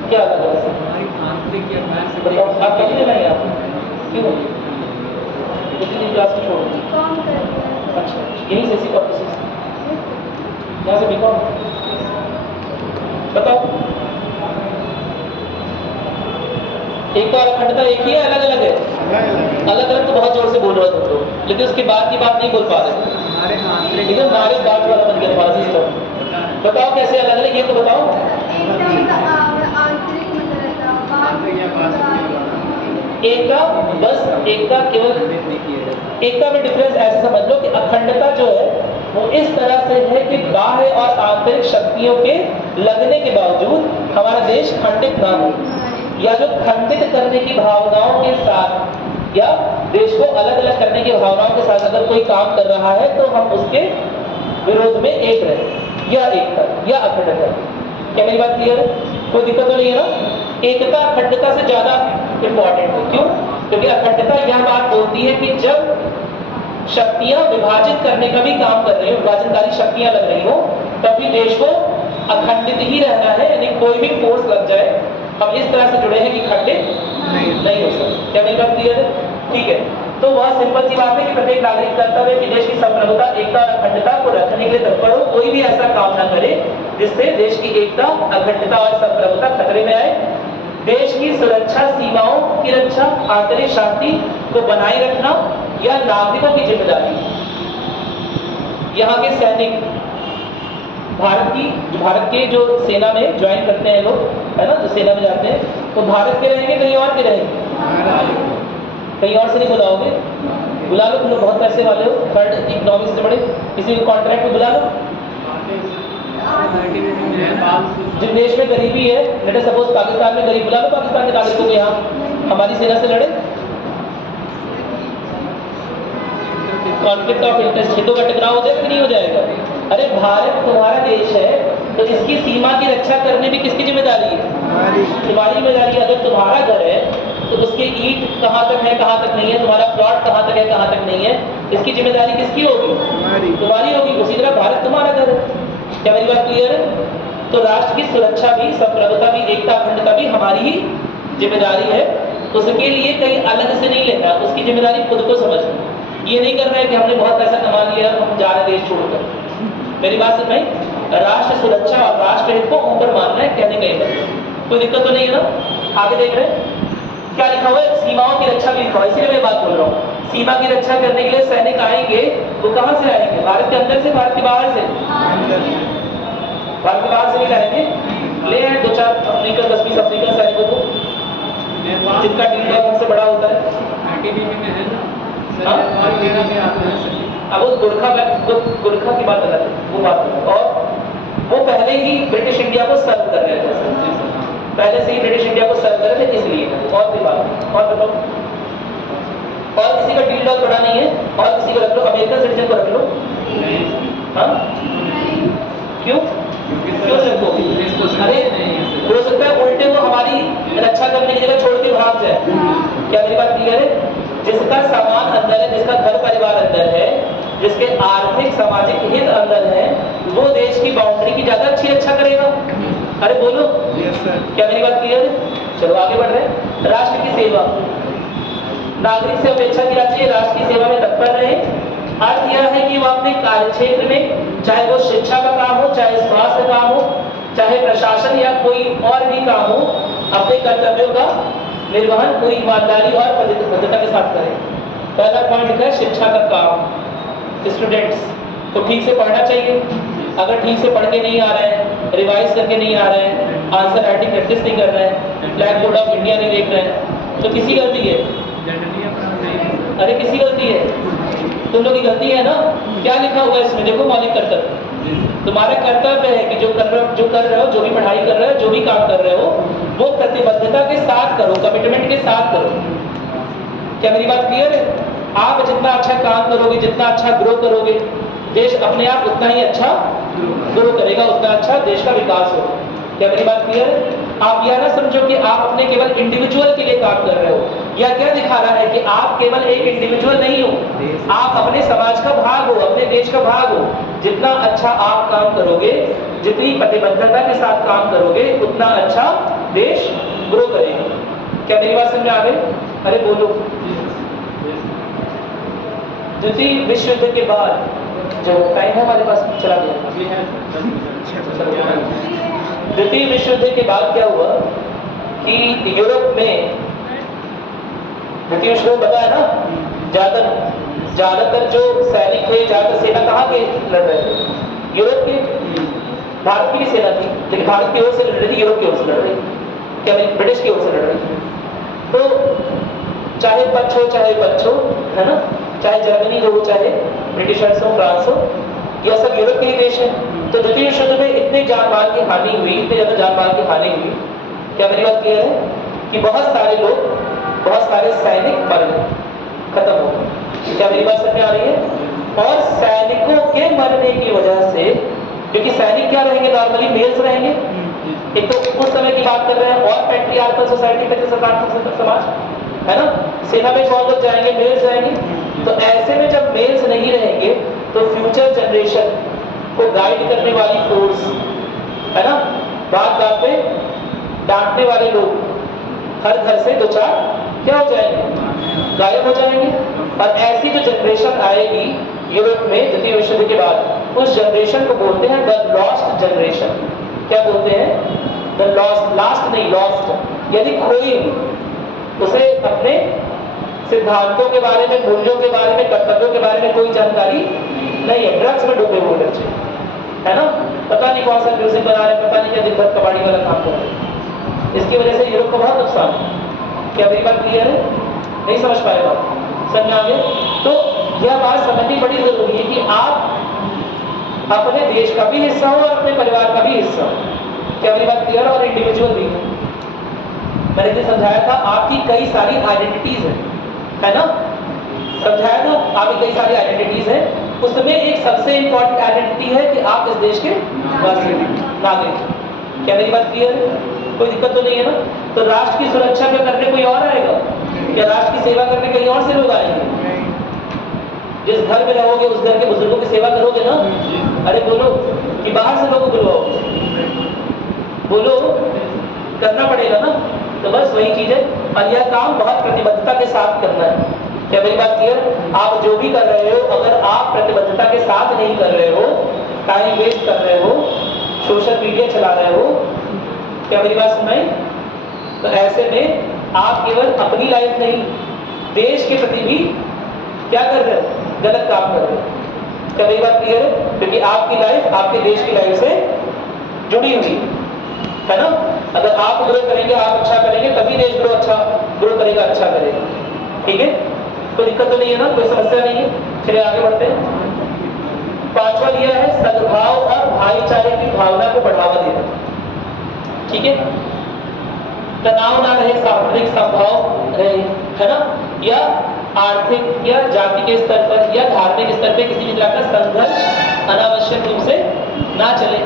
क्या अलग अलग है? बताओ आप कभी नहीं आए? आप क्यों कितनी क्लास में छोड़ दी? कौन करते हैं? अच्छा यहीं से इसी कॉलेज से यहाँ से बीकॉम। बताओ एकता और अखंडता एक ही है अलग अलग है? अलग अलग तो बहुत जोर से बोल रहे हो तुम लोग, लेकिन उसके बाद की बात नहीं बोल पा रहे। एकदम नारे बात वाला बन गया तुम्हारा सिस्टम। बताओ कैसे अलग अलग, ये तो बताओ। आंतरिक मित्रता, एकता बस एकता केवल एकता में डिफरेंस ऐसे समझ लो कि अखंडता जो है वो इस तरह से है कि बाह्य और आंतरिक शक्तियों के लगने के बावजूद हमारा देश खंडित ना हो, या जो खंडित करने की भावनाओं के साथ या देश को अलग अलग करने की भावनाओं के साथ अगर कोई काम कर रहा है तो हम उसके विरोध में एक रहे, या एकता या अखंडता। क्या मेरी बात क्लियर है? कोई दिक्कत तो नहीं है ना? एकता अखंडता से ज्यादा इंपॉर्टेंट है। क्यों? क्योंकि अखंडता यह बात बोलती है कि जब शक्तियां विभाजित करने का भी काम कर रही हो, विभाजनकारी शक्तियां लग रही हो, तब भी देश को अखंडित ही रहना है, यानी कोई भी फोर्स लग जाए हम इस तरह से जुड़े हैं कि खंडित नहीं हो सकते। क्या मेरी बात क्लियर है? ठीक है, तो वह सिंपल सी बात है कि प्रत्येक नागरिक कर्तव्य है कि देश की संप्रभुता, एकता और अखंडता को रखने के लिए तत्पर हो। कोई भी ऐसा काम ना करे जिससे देश की एकता, अखंडता और संप्रभुता खतरे में आए। देश की सुरक्षा, सीमाओं की रक्षा, आंतरिक शांति को बनाए रखना यह नागरिकों की जिम्मेदारी है। यहाँ के सैनिक भारत के जो सेना में ज्वाइन करते हैं लोग, है ना, जो सेना में जाते हैं, वो भारत के रहेंगे कहीं और के रहेंगे? कहीं और से नहीं बुलाओगे? बुला लो, तुम लोग बहुत पैसे वाले हो, थर्ड इकोनॉमिक्स से बड़े, किसी को कॉन्ट्रैक्ट में बुला लो। जिस देश में गरीबी है, लेट सपोज पाकिस्तान में गरीब, बुला लो पाकिस्तान के नागरिकों को यहाँ हमारी सेना से लड़े। कॉन्फ्लिक्ट ऑफ इंटरेस्ट, हितों का टकराव हो जाएगा कि नहीं हो जाएगा? अरे भारत तुम्हारा देश है तो इसकी सीमा की रक्षा करने में किसकी जिम्मेदारी है? तुम्हारी जिम्मेदारी है। अगर तुम्हारा घर है तो उसके ईंट कहाँ तक है, कहाँ तक नहीं है, तुम्हारा प्लॉट कहाँ तक है, कहाँ तक नहीं है, इसकी जिम्मेदारी किसकी होगी? तुम्हारी होगी। उसी तरह भारत तुम्हारा घर है। क्या मेरी बात क्लियर है? तो राष्ट्र की सुरक्षा भी, संप्रभुता भी, एकता अखंडता भी हमारी ही जिम्मेदारी है। उसके लिए कहीं अलग से नहीं लेना, उसकी जिम्मेदारी खुद को समझना। ये नहीं करना है कि हमने बहुत पैसा कमा लिया हम जा रहे देश छोड़कर। मेरी बात समझ में? राष्ट्र सुरक्षा और राष्ट्र हित को ऊपर मानना है, कहने का मतलब। कोई दिक्कत तो नहीं है ना? आगे देख रहे हैं क्या लिखा हुआ है? सीमाओं की रक्षा भी लिखा हुआ है, इसीलिए मैं बात बोल रहा हूँ। सीमा की रक्षा करने के लिए सैनिक आएंगे, वो कहाँ से आएंगे? भारत के अंदर से, भारत के बाहर से? भारत के बाहर से नहीं लाएंगे, ले आए 2-4 अफ्रीकन, 10-20 अफ्रीकन सैनिकों को, जिनका टीम हमसे बड़ा होता है। अब उस गुरखा की बात अलग है, वो बात अलग। और वो पहले ही ब्रिटिश इंडिया को सर्व कर रहे थे, पहले से ही ब्रिटिश इंडिया को सर्व कर रहे थे, इसलिए। और भी बात, और बताओ, और किसी का डील डॉल बड़ा नहीं है? और किसी को रख लो, अमेरिकन सिटीजन को रख लो। हाँ क्यों? क्यों रखो? अरे हो सकता है उल्टे वो हमारी रक्षा करने की जगह छोड़ के भाग जाए। क्या मेरी बात क्लियर है? जिसका सामान अंदर है, जिसका घर परिवार अंदर है, जिसके आर्थिक सामाजिक हित अंदर है, वो देश की बाउंड्री की ज्यादा अच्छी रक्षा करेगा। अरे बोलो। क्या मेरी बात क्लियर है? चलो आगे बढ़ रहे हैं। राष्ट्र की सेवा, नागरिक से अपेक्षा की जाती है राष्ट्र की सेवा में तत्पर रहे। अर्थ यह है कि वो अपने कार्य क्षेत्र में, चाहे वो शिक्षा का काम हो, चाहे स्वास्थ्य काम हो, चाहे प्रशासन या कोई और भी काम हो, अपने कर्तव्यों का निर्वहन पूरी ईमानदारी और प्रतिबद्धता के साथ करें। पहला पॉइंट लिखा है शिक्षा का काम। स्टूडेंट्स को ठीक से पढ़ना चाहिए। अगर ठीक से पढ़ के नहीं आ रहे हैं, रिवाइज करके नहीं आ रहे हैं, आंसर राइटिंग प्रैक्टिस नहीं कर रहे हैं, ब्लैक बोर्ड ऑफ इंडिया नहीं देख रहे हैं, तो किसी गलती है? अरे किसी गलती है? तुम लोग की गलती है ना। क्या लिखा हुआ है इसमें? देखो, मौलिक कर्तव्य। तुम्हारा कर्तव्य है कि जो कर रहे हो, जो भी पढ़ाई कर रहे हो, जो भी काम कर रहे हो, वो प्रतिबद्धता के साथ करो, कमिटमेंट के साथ करो। क्या मेरी बात क्लियर है? आप जितना अच्छा काम करोगे, जितना अच्छा ग्रो करोगे, देश अपने आप उतना ही अच्छा ग्रो करेगा, उतना अच्छा देश का विकास होगा। क्या मेरी बात क्लियर है? आप यह ना समझो कि आप अपने केवल इंडिविजुअल के लिए काम कर रहे हो। या क्या दिखा रहा है कि आप केवल एक इंडिविजुअल नहीं हो, आप अपने समाज का भाग हो, अपने देश का भाग हो। जितना अच्छा आप काम करोगे, जितनी प्रतिबद्धता के साथ काम करोगे, उतना अच्छा देश ग्रो करेगा। क्या मेरी बात समझ में आ गई? अरे बोलो। द्वितीय विश्व युद्ध के बाद, जो टाइम है हमारे पास, चला गया। द्वितीय विश्व युद्ध के बाद क्या हुआ कि यूरोप में, द्वितीय विश्व युद्ध पता है ना, ज्यादातर जो सैनिक थे, ज्यादातर सेना कहाँ के लड़ रहे थे? यूरोप के। भारत की भी सेना थी, लेकिन भारत की ओर से लड़ रही थी, यूरोप की ओर से लड़ रही थी। क्या ब्रिटिश की ओर से लड़ रही थी। तो चाहे पक्ष हो चाहे पक्ष हो, है ना, चाहे जर्मनी हो, चाहे ब्रिटिशर्स हो, फ्रांस हो, यह सब यूरोप के ही देश है। तो द्वितीय विश्व युद्ध में इतने जान माल की हानि हुई, इतने ज्यादा जान माल की हानि हुई, क्या मेरी बात क्लियर है, कि बहुत सारे लोग, बहुत सारे सैनिक मर गए, खत्म हो गए। क्या मेरी बात समझ में आ रही है? और सैनिकों के मरने की वजह से, क्योंकि सैनिक क्या रहेंगे, नॉर्मली मेल्स रहेंगे, एक तो उस समय की बात कर रहे हैं, और पैट्रियार्कल सोसाइटी पे समाज है ना, सेना में कौन लोग जाएंगे? मेल्स जाएंगे। तो ऐसे में जब मेल्स नहीं रहेंगे, तो फ्यूचर जनरेशन को गाइड करने वाली फोर्स, है ना, बात बात पे डांटने वाले लोग, हर घर से दो चार क्या हो जाएंगे? गायब हो जाएंगे। और ऐसी जो जनरेशन आएगी यूरोप में द्वितीय विश्व युद्ध के बाद, उस जनरेशन को बोलते हैं द लॉस्ट जनरेशन। क्या बोलते हैं? द लॉस्ट, लास्ट नहीं, लॉस्ट यानी खोई। उसे अपने सिद्धांतों के बारे में, मूल्यों के बारे में, कर्तव्यों के बारे में कोई जानकारी नहीं है। ड्रग्स में डूबे हुए बच्चे, है ना, पता नहीं कौन सा म्यूजिक बना रहे, पता नहीं क्या दिन भर कबाड़ी वाला काम कर रहे। इसकी वजह से यूरोप को बहुत नुकसान है। क्या मेरी बात क्लियर है? नहीं समझ पाए बात? समझ आ गया? तो यह बात समझनी बड़ी जरूरी है कि आप अपने देश का भी हिस्सा हो और अपने परिवार का भी हिस्सा हो। क्या मेरी बात क्लियर? और इंडिविजुअल भी। मैंने जो समझाया था, आपकी कई सारी आइडेंटिटीज है ना, समझाया था, आपकी कई सारी आइडेंटिटीज है। उसमें एक सबसे इंपॉर्टेंट आइडेंटिटी है कि आप इस देश के वासी, नागरिक। क्या मेरी बात क्लियर है? कोई दिक्कत तो नहीं है ना? तो राष्ट्र की सुरक्षा में करने कोई और आएगा क्या? राष्ट्र की सेवा करने कहीं और से लोग आएंगे? जिस घर में रहोगे उस घर के बुजुर्गों की सेवा करोगे ना। अरे बोलो, कि बाहर से लोग बुलवाओगे? बोलो, करना पड़ेगा ना। तो बस वही चीज है, और यह काम बहुत प्रतिबद्धता के साथ करना है। क्या मेरी बात क्लियर? आप जो भी कर रहे हो, अगर आप प्रतिबद्धता के साथ नहीं कर रहे हो, टाइम वेस्ट कर रहे हो, सोशल मीडिया चला रहे हो, क्या मेरी बात सुनाई? तो ऐसे में आप केवल अपनी लाइफ नहीं, देश के प्रति भी क्या कर रहे हो? गलत काम कर रहे हो। क्या मेरी बात क्लियर है? क्योंकि आपकी लाइफ आपके देश की लाइफ से जुड़ी हुई है ना। अगर आप ग्रो करेंगे, आप अच्छा करेंगे, तभी देश ग्रो करेगा, अच्छा करेगा। ठीक है, कोई दिक्कत तो नहीं है ना, कोई समस्या नहीं है। चलिए आगे बढ़ते हैं। पांचवा यह है सद्भाव और भाईचारे की भावना को बढ़ावा देना। ठीक है, तनाव ना रहे, सामाजिक सद्भाव रहे, है ना, या आर्थिक या जाति के स्तर पर या धार्मिक स्तर पर किसी भी तरह का संघर्ष अनावश्यक रूप से ना चले।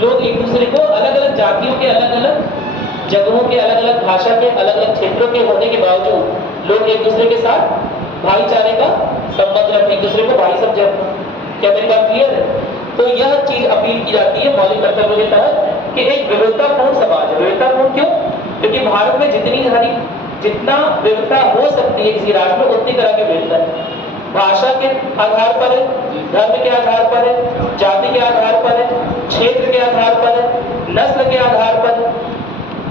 लोग एक दूसरे को, अलग अलग जातियों के, अलग अलग जगहों के, अलग अलग भाषा के, अलग अलग क्षेत्रों के होने के बावजूद लोग एक दूसरे के साथ भाईचारे का संबंध रखें, एक दूसरे को भाई समझे। क्या मेरी बात क्लियर है? तो यह चीज अपील की जाती है मौलिक कर्तव्यों के तहत कि एक विविधतापूर्ण समाज है। विविधतापूर्ण क्यों? क्योंकि भारत में जितनी सारी जितना विविधता हो सकती है किसी राष्ट्र में उतनी तरह की विविधता है। भाषा के आधार पर है, धर्म के आधार पर है, जाति के आधार पर है, क्षेत्र के आधार पर है, नस्ल के आधार पर है।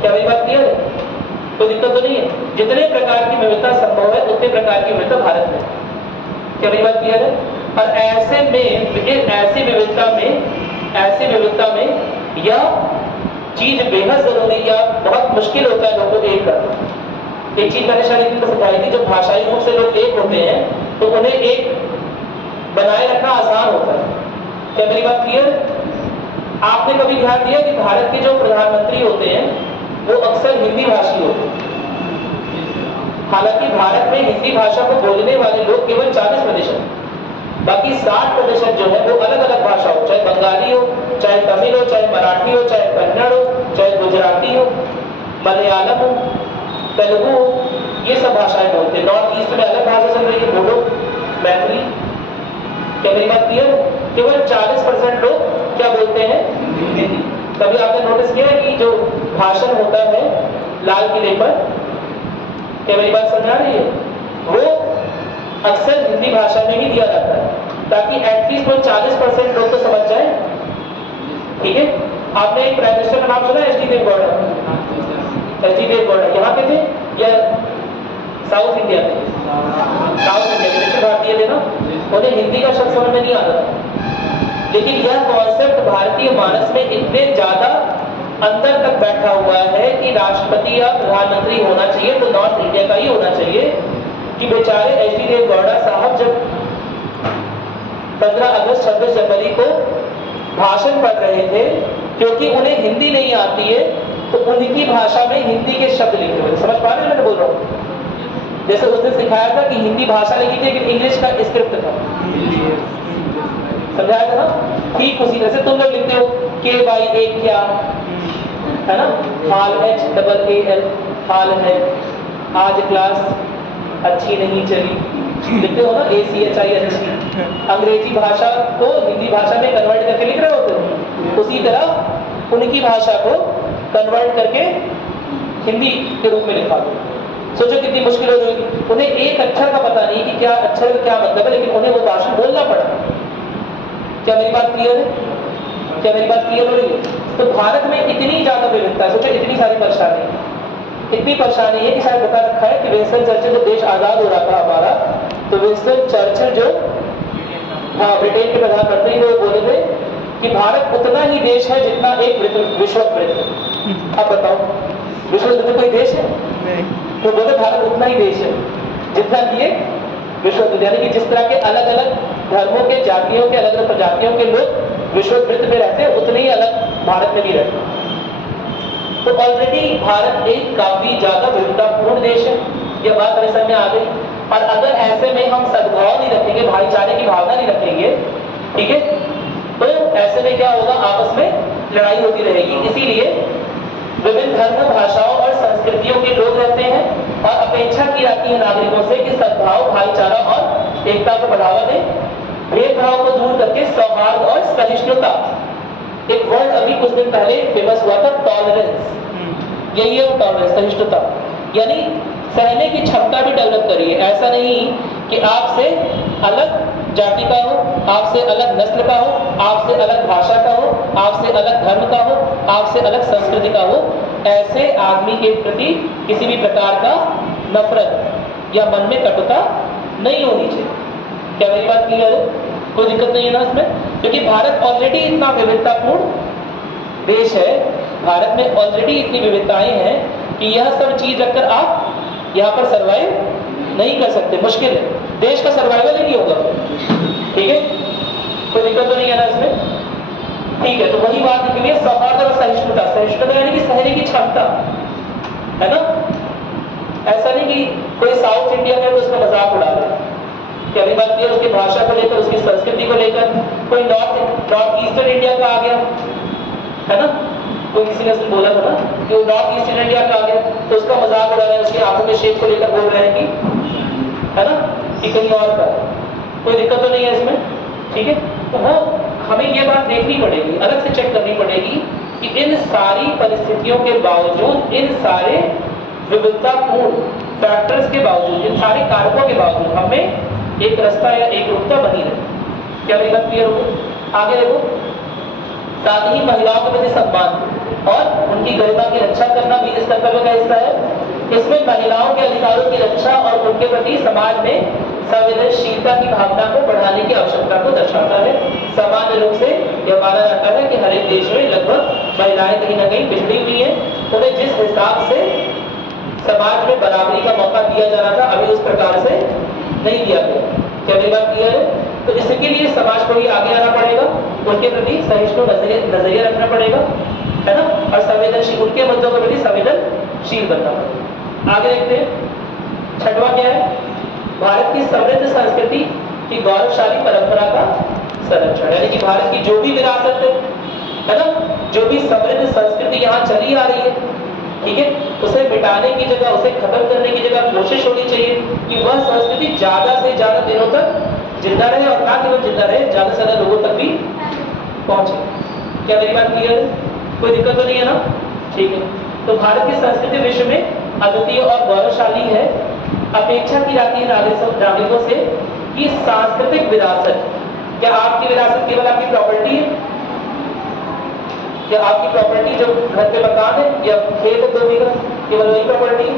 क्या मेरी बात क्लियर है? कोई दिक्कत तो नहीं है। जितने प्रकार की विविधता संभव है उतने प्रकार की विविधता भारत में है। क्या मेरी बात क्लियर है? और ऐसे विविधता में यह चीज बेहद जरूरी या बहुत मुश्किल होता है लोगों को एक करना। एक चीज मैंने शायद इनको सिखाई थी, जब भाषाई रूप से लोग एक होते हैं तो उन्हें एक बनाए रखना आसान होता है। क्या मेरी बात क्लियर है? आपने कभी ध्यान दिया कि भारत के जो प्रधानमंत्री होते हैं वो अक्सर हिंदी भाषी होते हैं। हालांकि भारत में हिंदी भाषा को बोलने वाले लोग केवल 40%, बाकी 60% जो है वो अलग अलग भाषा हो, चाहे बंगाली हो, चाहे तमिल हो, चाहे मराठी हो, चाहे कन्नड़ हो, चाहे गुजराती हो, मलयालम हो, तेलुगु हो, ये सब भाषाएं बोलते हैं। नॉर्थ ईस्ट में अलग भाषा चल रही है, बोडो, मैथिली। क्या मेरी बात क्लियर है? केवल 40% लोग क्या बोलते हैं? हिंदी। कभी आपने नोटिस किया है कि जो भाषण होता है लाल किले पर, क्या मेरी बात समझ आ रही है, वो अक्सर हिंदी भाषा में ही दिया जाता है ताकि एटलीस्ट वो 40% लोग तो समझ जाए। ठीक है? आपने एक प्राइम मिनिस्टर का नाम सुना है? H D Deve Gowda. यहाँ के थे या साउथ इंडिया के? साउथ इंडिया के दक्षिण भारतीय थे ना, उन्हें हिंदी का शब्द समझ में नहीं आता था। लेकिन यह कॉन्सेप्ट भारतीय मानस में इतने ज्यादा अंदर तक बैठा हुआ है कि राष्ट्रपति या प्रधानमंत्री होना चाहिए तो नॉर्थ इंडिया का ही होना चाहिए, कि बेचारे एच डी देवगौड़ा साहब जब 15 अगस्त 26 जनवरी को भाषण पढ़ रहे थे, क्योंकि उन्हें हिंदी नहीं आती है तो उनकी भाषा में हिंदी के शब्द लिखे हुए। समझ पा रहे हैं मैं बोल रहा हूँ? जैसे उस दिन सिखाया था कि हिंदी भाषा लिखी थी लेकिन इंग्लिश का स्क्रिप्ट था, समझाया था ना? ठीक उसी तरह से तुम लोग लिखते हो KY क्या है ना, हाल HAAL, हाल है, आज क्लास अच्छी नहीं चली, लिखते हो ना ACHI अच्छी। अंग्रेजी भाषा को हिंदी भाषा में कन्वर्ट करके लिख रहे होते हो, उसी तरह उनकी भाषा को कन्वर्ट करके हिंदी के रूप में लिखा दो। सोचो कितनी मुश्किल हो जाएगी। उन्हें एक अक्षर का पता नहीं कि क्या अक्षर का क्या मतलब है, लेकिन उन्हें वो भाषण बोलना पड़ा। क्या मेरी बात क्लियर है? क्या मेरी बात क्लियर हो रही है? तो भारत में इतनी ज्यादा विविधता, सोचो इतनी सारी परेशानी है कि शायद बता रखा है कि विंस्टन चर्चिल जब देश आजाद हो रहा था हमारा, तो विंस्टन चर्चिल जो ब्रिटेन के प्रधानमंत्री थे, वो बोले थे कि भारत उतना ही देश है जितना एक विश्ववृत्त। अब बताओ, विश्ववृत्त कोई देश है? तो बोले भारत उतना ही देश है जितना कि एक विश्ववृत्त, यानी कि जिस तरह के अलग अलग धर्मों के, जातियों के, अलग अलग प्रजातियों के लोग विश्ववृत्त में रहते हैं, उतने ही अलग भारत में भी रहते हैं। तो ऑलरेडी भारत एक काफी ज्यादा विविधतापूर्ण देश है, यह बात मेरे समझ में आ गई। और अगर ऐसे में हम सद्भाव नहीं रखेंगे, भाईचारे की भावना नहीं रखेंगे, ठीक है, तो ऐसे में क्या होगा, आपस में लड़ाई होती रहेगी। इसीलिए विभिन्न धर्म, भाषाओं और संस्कृतियों के लोग रहते हैं और अपेक्षा की जाती है नागरिकों से कि सद्भाव, भाईचारा और एकता को बढ़ावा दें, भेदभाव को दूर करके सौहार्द और सहिष्णुता। एक वर्ड अभी कुछ दिन पहले फेमस हुआ था, टॉलरेंस। यही है वो टॉलरेंस, सहिष्णुता, यानी सहने की क्षमता भी डेवलप करिए। ऐसा नहीं कि आपसे अलग जाति का हो, आपसे अलग नस्ल का हो, आपसे अलग भाषा का हो, आपसे अलग धर्म का हो, आपसे अलग संस्कृति का हो, ऐसे आदमी के प्रति किसी भी प्रकार का नफरत या मन में कटुता नहीं होनी चाहिए। क्या मेरी बात क्लियर है? कोई दिक्कत नहीं है ना इसमें? क्योंकि भारत ऑलरेडी इतना विविधतापूर्ण देश है, भारत में ऑलरेडी इतनी विविधताएं हैं कि यह सब चीज रखकर आप यहाँ पर सर्वाइव नहीं कर सकते, मुश्किल है। देश का सर्वाइवल ही नहीं होगा। ठीक है, कोई दिक्कत तो नहीं है ना इसमें? ठीक है, तो वही बात के लिए सौहार्द और सहिष्णुता। सहिष्णुता यानी कि सहने की क्षमता, है ना? ऐसा नहीं कि कोई साउथ इंडिया में तो उसका मजाक उड़ा रहे। क्या बात की, उसकी भाषा को लेकर, उसकी संस्कृति को लेकर। कोई नॉर्थ ईस्टर्न इंडिया का आ गया, है ना, कोई किसी ने बोला था ना कि वो नॉर्थ ईस्टर्न इंडिया का आ गया तो उसका मजाक उड़ा रहे हैं, उसकी आंखों के शेप को लेकर बोल रहे हैं कि, है ना, कि कहीं और का। कोई दिक्कत तो नहीं है इसमें? ठीक है, तो वो हमें ये बात देखनी पड़ेगी, अलग से चेक करनी पड़ेगी कि इन सारी परिस्थितियों के बावजूद, इन सारे विविधतापूर्ण फैक्टर्स के बावजूद, इन सारे कारकों के बावजूद हमें एक रास्ता या एक रुकता बनी रहे। क्या मेरी बात क्लियर होगी? आगे देखो, साथ ही महिलाओं के प्रति सम्मान और उनकी गरिमा की रक्षा करना भी इस कर्तव्य का हिस्सा है। इसमें महिलाओं के अधिकारों की रक्षा और उनके प्रति समाज में संवेदनशीलता की भावना को बढ़ाने की आवश्यकता को दर्शाता है। सामान्य रूप से यह माना जाता है कि हर एक देश में लगभग महिलाएं कहीं ना कहीं पिछड़ी हुई हैं। उन्हें जिस हिसाब से समाज में बराबरी का मौका दिया जाना था, अभी उस प्रकार से नहीं दिया गया। क्या मेरी बात क्लियर है? तो इसके लिए समाज को ही आगे आना पड़ेगा, उनके प्रति सहिष्णु नजरिया रखना पड़ेगा, है ना, और संवेदनशील, उनके मुद्दों के प्रति संवेदनशील बनना पड़ेगा। आगे देखते हैं, छठवां क्या है? भारत की समृद्ध संस्कृति की गौरवशाली परंपरा का संरक्षण, यानी कि भारत की जो भी विरासत है ना, जो भी समृद्ध संस्कृति यहाँ चली आ रही है, ठीक है, उसे मिटाने की जगह, उसे खत्म करने की जगह कोशिश होनी चाहिए कि वह संस्कृति ज्यादा से ज्यादा दिनों तक जिंदा रहे, और ना केवल जिंदा रहे, ज्यादा से ज्यादा लोगों तक भी पहुंचे। क्या मेरी बात क्लियर है? कोई दिक्कत तो नहीं है ना? ठीक है। तो भारत की संस्कृति विश्व में अद्वितीय और गौरवशाली है। अपेक्षा की जाती है नागरिकों से कि सांस्कृतिक विरासत, क्या आपकी विरासत केवल आपकी प्रॉपर्टी है? क्या आपकी प्रॉपर्टी जो घर पे मकान है या खेत है 2 बीघा, केवल वही प्रॉपर्टी है?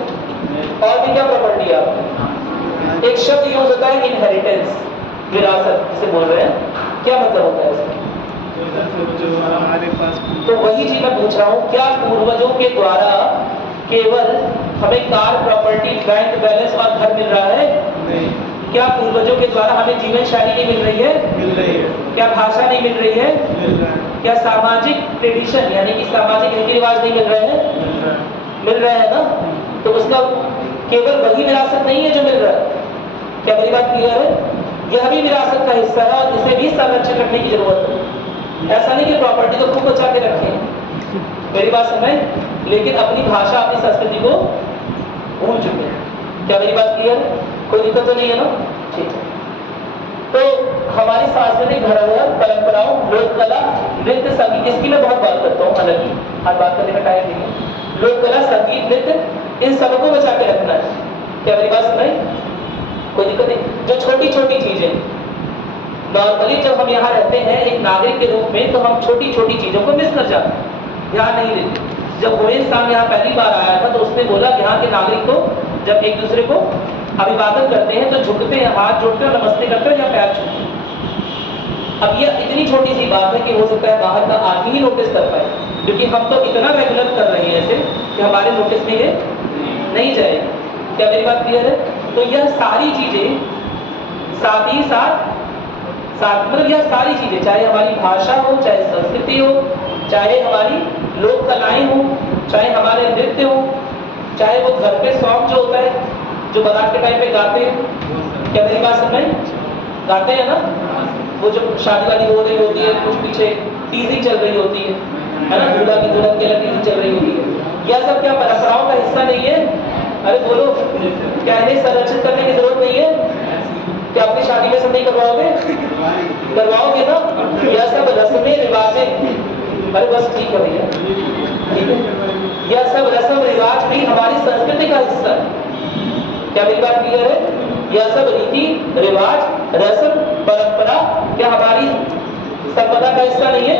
और भी क्या प्रॉपर्टी है आपकी? एक शब्द यूज होता है इनहेरिटेंस, विरासत जिसे बोल रहे हैं, क्या मतलब होता है इसका? हमारे पास तो वही चीज मैं पूछ रहा हूँ, क्या पूर्वजों के द्वारा केवल हमें कार, प्रॉपर्टी, बैंक बैलेंस और घर मिल रहा है? नहीं, क्या पूर्वजों के द्वारा हमें जीवन शैली नहीं मिल रही है? मिल रही है, क्या भाषा नहीं मिल रही है? मिल रहा है, क्या सामाजिक ट्रेडिशन यानी कि सामाजिक रीति रिवाज नहीं मिल रहे हैं? मिल रहा है। मिल रहे हैं ना? तो उसका केवल वही विरासत नहीं है जो मिल रहा है। क्या मेरी बात क्लियर है? यह भी विरासत का हिस्सा है और इसे भी संरक्षित रखने की जरूरत है। ऐसा नहीं कि प्रॉपर्टी को खूब बचा के रखें, मेरी बात समझें, लेकिन अपनी भाषा, अपनी संस्कृति को भूल चुके हैं। क्या मेरी बात क्लियर है? कोई दिक्कत तो नहीं है ना? ठीक है। तो हमारी सांस्कृतिक धरोहर, परंपराओं, लोक कला, नृत्य, संगीत, इसकी मैं बहुत बात करता हूँ, हालांकि आज बात करने का टाइम नहीं है। लोक कला, संगीत, नृत्य, इन सबको बचा के रखना है। क्या मेरी बात सुनाई? कोई दिक्कत नहीं। जो छोटी छोटी चीजें, नॉर्मली जब हम यहाँ रहते हैं एक नागरिक के रूप में, तो हम छोटी छोटी चीजों को मिस कर जाते हैं, ध्यान नहीं देते। जब गोविंद साहब यहाँ पहली बार आया था तो उसने बोला कि यहाँ के नागरिक को जब एक दूसरे को अभिवादन करते हैं तो झुकते हैं, हाथ जोड़ते हैं, नमस्ते करते हैं या पैर छूते हैं। अब ये इतनी छोटी सी बात है कि हो सकता है बाहर का आदमी ही नोटिस कर पाए, क्योंकि हम तो इतना रेगुलर कर रहे हैं ऐसे कि हमारे नोटिस में ये नहीं जाएगी। क्या मेरी बात क्लियर है? तो यह सारी चीजें साथ ही साथ मतलब यह सारी चीजें, चाहे हमारी भाषा हो, चाहे संस्कृति हो, चाहे हमारी लोक कलाएं हो, चाहे हमारे नृत्य हो, चाहे वो घर पे सॉन्ग जो होता है जो बारात के टाइम पे गाते हैं, क्या मेरी बात सुन रहे हैं? गाते हैं ना, वो जब शादी वादी हो रही होती है, कुछ पीछे टीजिंग चल रही होती है ना, दूल्हा की दुल्हन के लिए टीजिंग चल रही होती है, यह सब क्या परंपराओं का हिस्सा नहीं है? अरे बोलो, क्या इन्हें संरक्षित करने की जरूरत नहीं है? क्या अपनी शादी में सब नहीं करवाओगे? करवाओगे ना? यह सब रस्में रिवाजें, अरे बस ठीक है भैया, ठीक है, यह सब रस्म रिवाज भी हमारी संस्कृति का हिस्सा है। क्या मेरी बात क्लियर है? यह सब रीति रिवाज, रस्म, परंपरा क्या हमारी संपदा का हिस्सा नहीं है?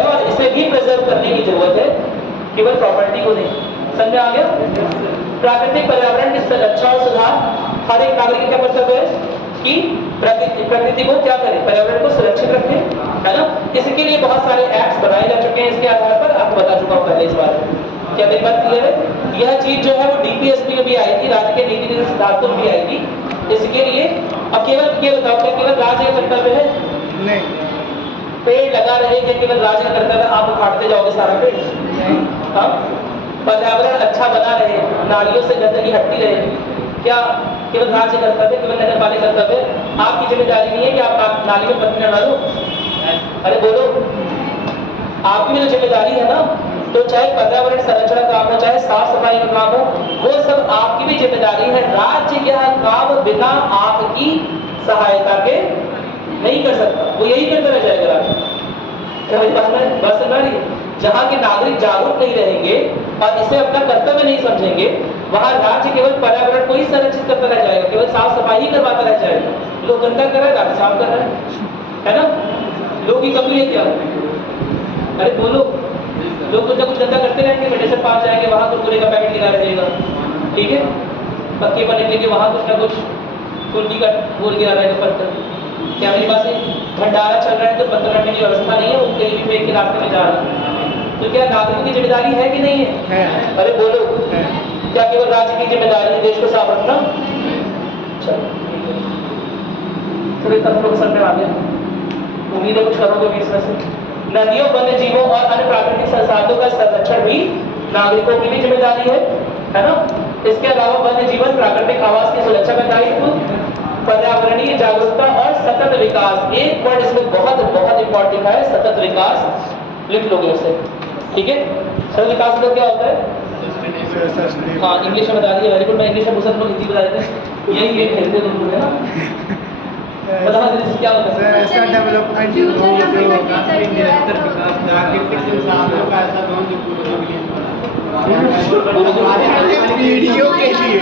और इसे भी प्रिजर्व करने की जरूरत है, केवल प्रॉपर्टी को नहीं। समझ आ गया? प्राकृतिक पर्यावरण की रक्षा और सुधार हर एक नागरिक का क्या कर्तव्य है कि प्रकृति को क्या करें, पर्यावरण को सुरक्षित रखें, है ना? इसके लिए बहुत सारे एक्ट्स बनाए जा चुके हैं, इसके आधार पर आपको बता चुका हूँ पहले इस बारे में। क्या मेरी बात क्लियर है? यह चीज जो है वो डीपीएसपी में भी आएगी, राज्य के नीति निधि सिद्धांतों में भी आएगी। इसके लिए अब केवल ये बताओ, क्या केवल राज्य का कर्तव्य है? नहीं, पेड़ लगा रहे क्या केवल राज्य का कर्तव्य? आप उखाड़ते जाओगे सारा पेड़? हाँ, पर्यावरण अच्छा बना रहे, नालियों से गंदगी हटती रहे, क्या केवल राज्य कर्तव्य, केवल नगर पालिका कर्तव्य? आपकी जिम्मेदारी नहीं है कि आप नाली में पत्ती न डालो? अरे बोलो, आपकी भी तो जिम्मेदारी है ना। तो चाहे पर्यावरण संरक्षण का काम हो, चाहे साफ सफाई का काम हो, वो सब आपकी भी जिम्मेदारी है। राज्य यह काम बिना आपकी सहायता के नहीं कर सकता, वो यही करता रह जाएगा राज्य। क्या मेरी बात समझ आ रही है? जहाँ के नागरिक जागरूक नहीं रहेंगे और इसे अपना कर्तव्य नहीं समझेंगे, वहाँ राज्य केवल पर्यावरण को ही संरक्षित करता रह जाएगा, केवल साफ सफाई ही करवाता रह जाएगा। लोग गंदा कर रहे हैं, राज्य साफ कर रहे हैं, है ना? लोग की कमी है क्या? अरे बोलो, लोग कुछ ना कुछ गंदा करते रहेंगे, मेडिसिन पास जाएंगे, वहाँ कुरकुरे का पैकेट गिरा रहेगा, ठीक है? पक्के बनने के लिए वहाँ कुछ ना कुछ फुल्की का फूल गिरा रहेगा, पत्थर। क्या मेरी बात है? भंडारा चल रहा है तो पत्थर रखने की व्यवस्था नहीं है, वो कहीं भी फेंक के रास्ते में जा रहा है। तो क्या नागरिकों की जिम्मेदारी है कि नहीं है? अरे बोलो, क्या केवल राज्य की जिम्मेदारी है देश को साफ रखना? चलो थोड़े तत्व समझ में आ गया, उम्मीद है कुछ करोगे भी इसमें से। नदियों, वन्य जीवों और अन्य प्राकृतिक संसाधनों का संरक्षण भी नागरिकों की भी जिम्मेदारी है ना? इसके अलावा वन्य जीवन, प्राकृतिक आवास की सुरक्षा का दायित्व, पर्यावरणीय जागरूकता और सतत विकास। एक वर्ड इसमें बहुत बहुत इंपॉर्टेंट लिखा है, सतत विकास, लिख लोगे उसे, ठीक है? सतत विकास मतलब क्या होता है? हाँ, इंग्लिश में बता दिए, वेरी गुड। मैं इंग्लिश में पूछा तो हिंदी बता देते, यही गेम खेलते हैं लोग, है ना? मतलब क्या होता है? ऐसा डेवलपमेंट हो जो काफी निरंतर विकास प्राकृतिक संसाधनों का ऐसा दोन जो पूर्वजों के लिए पीढ़ियों के लिए,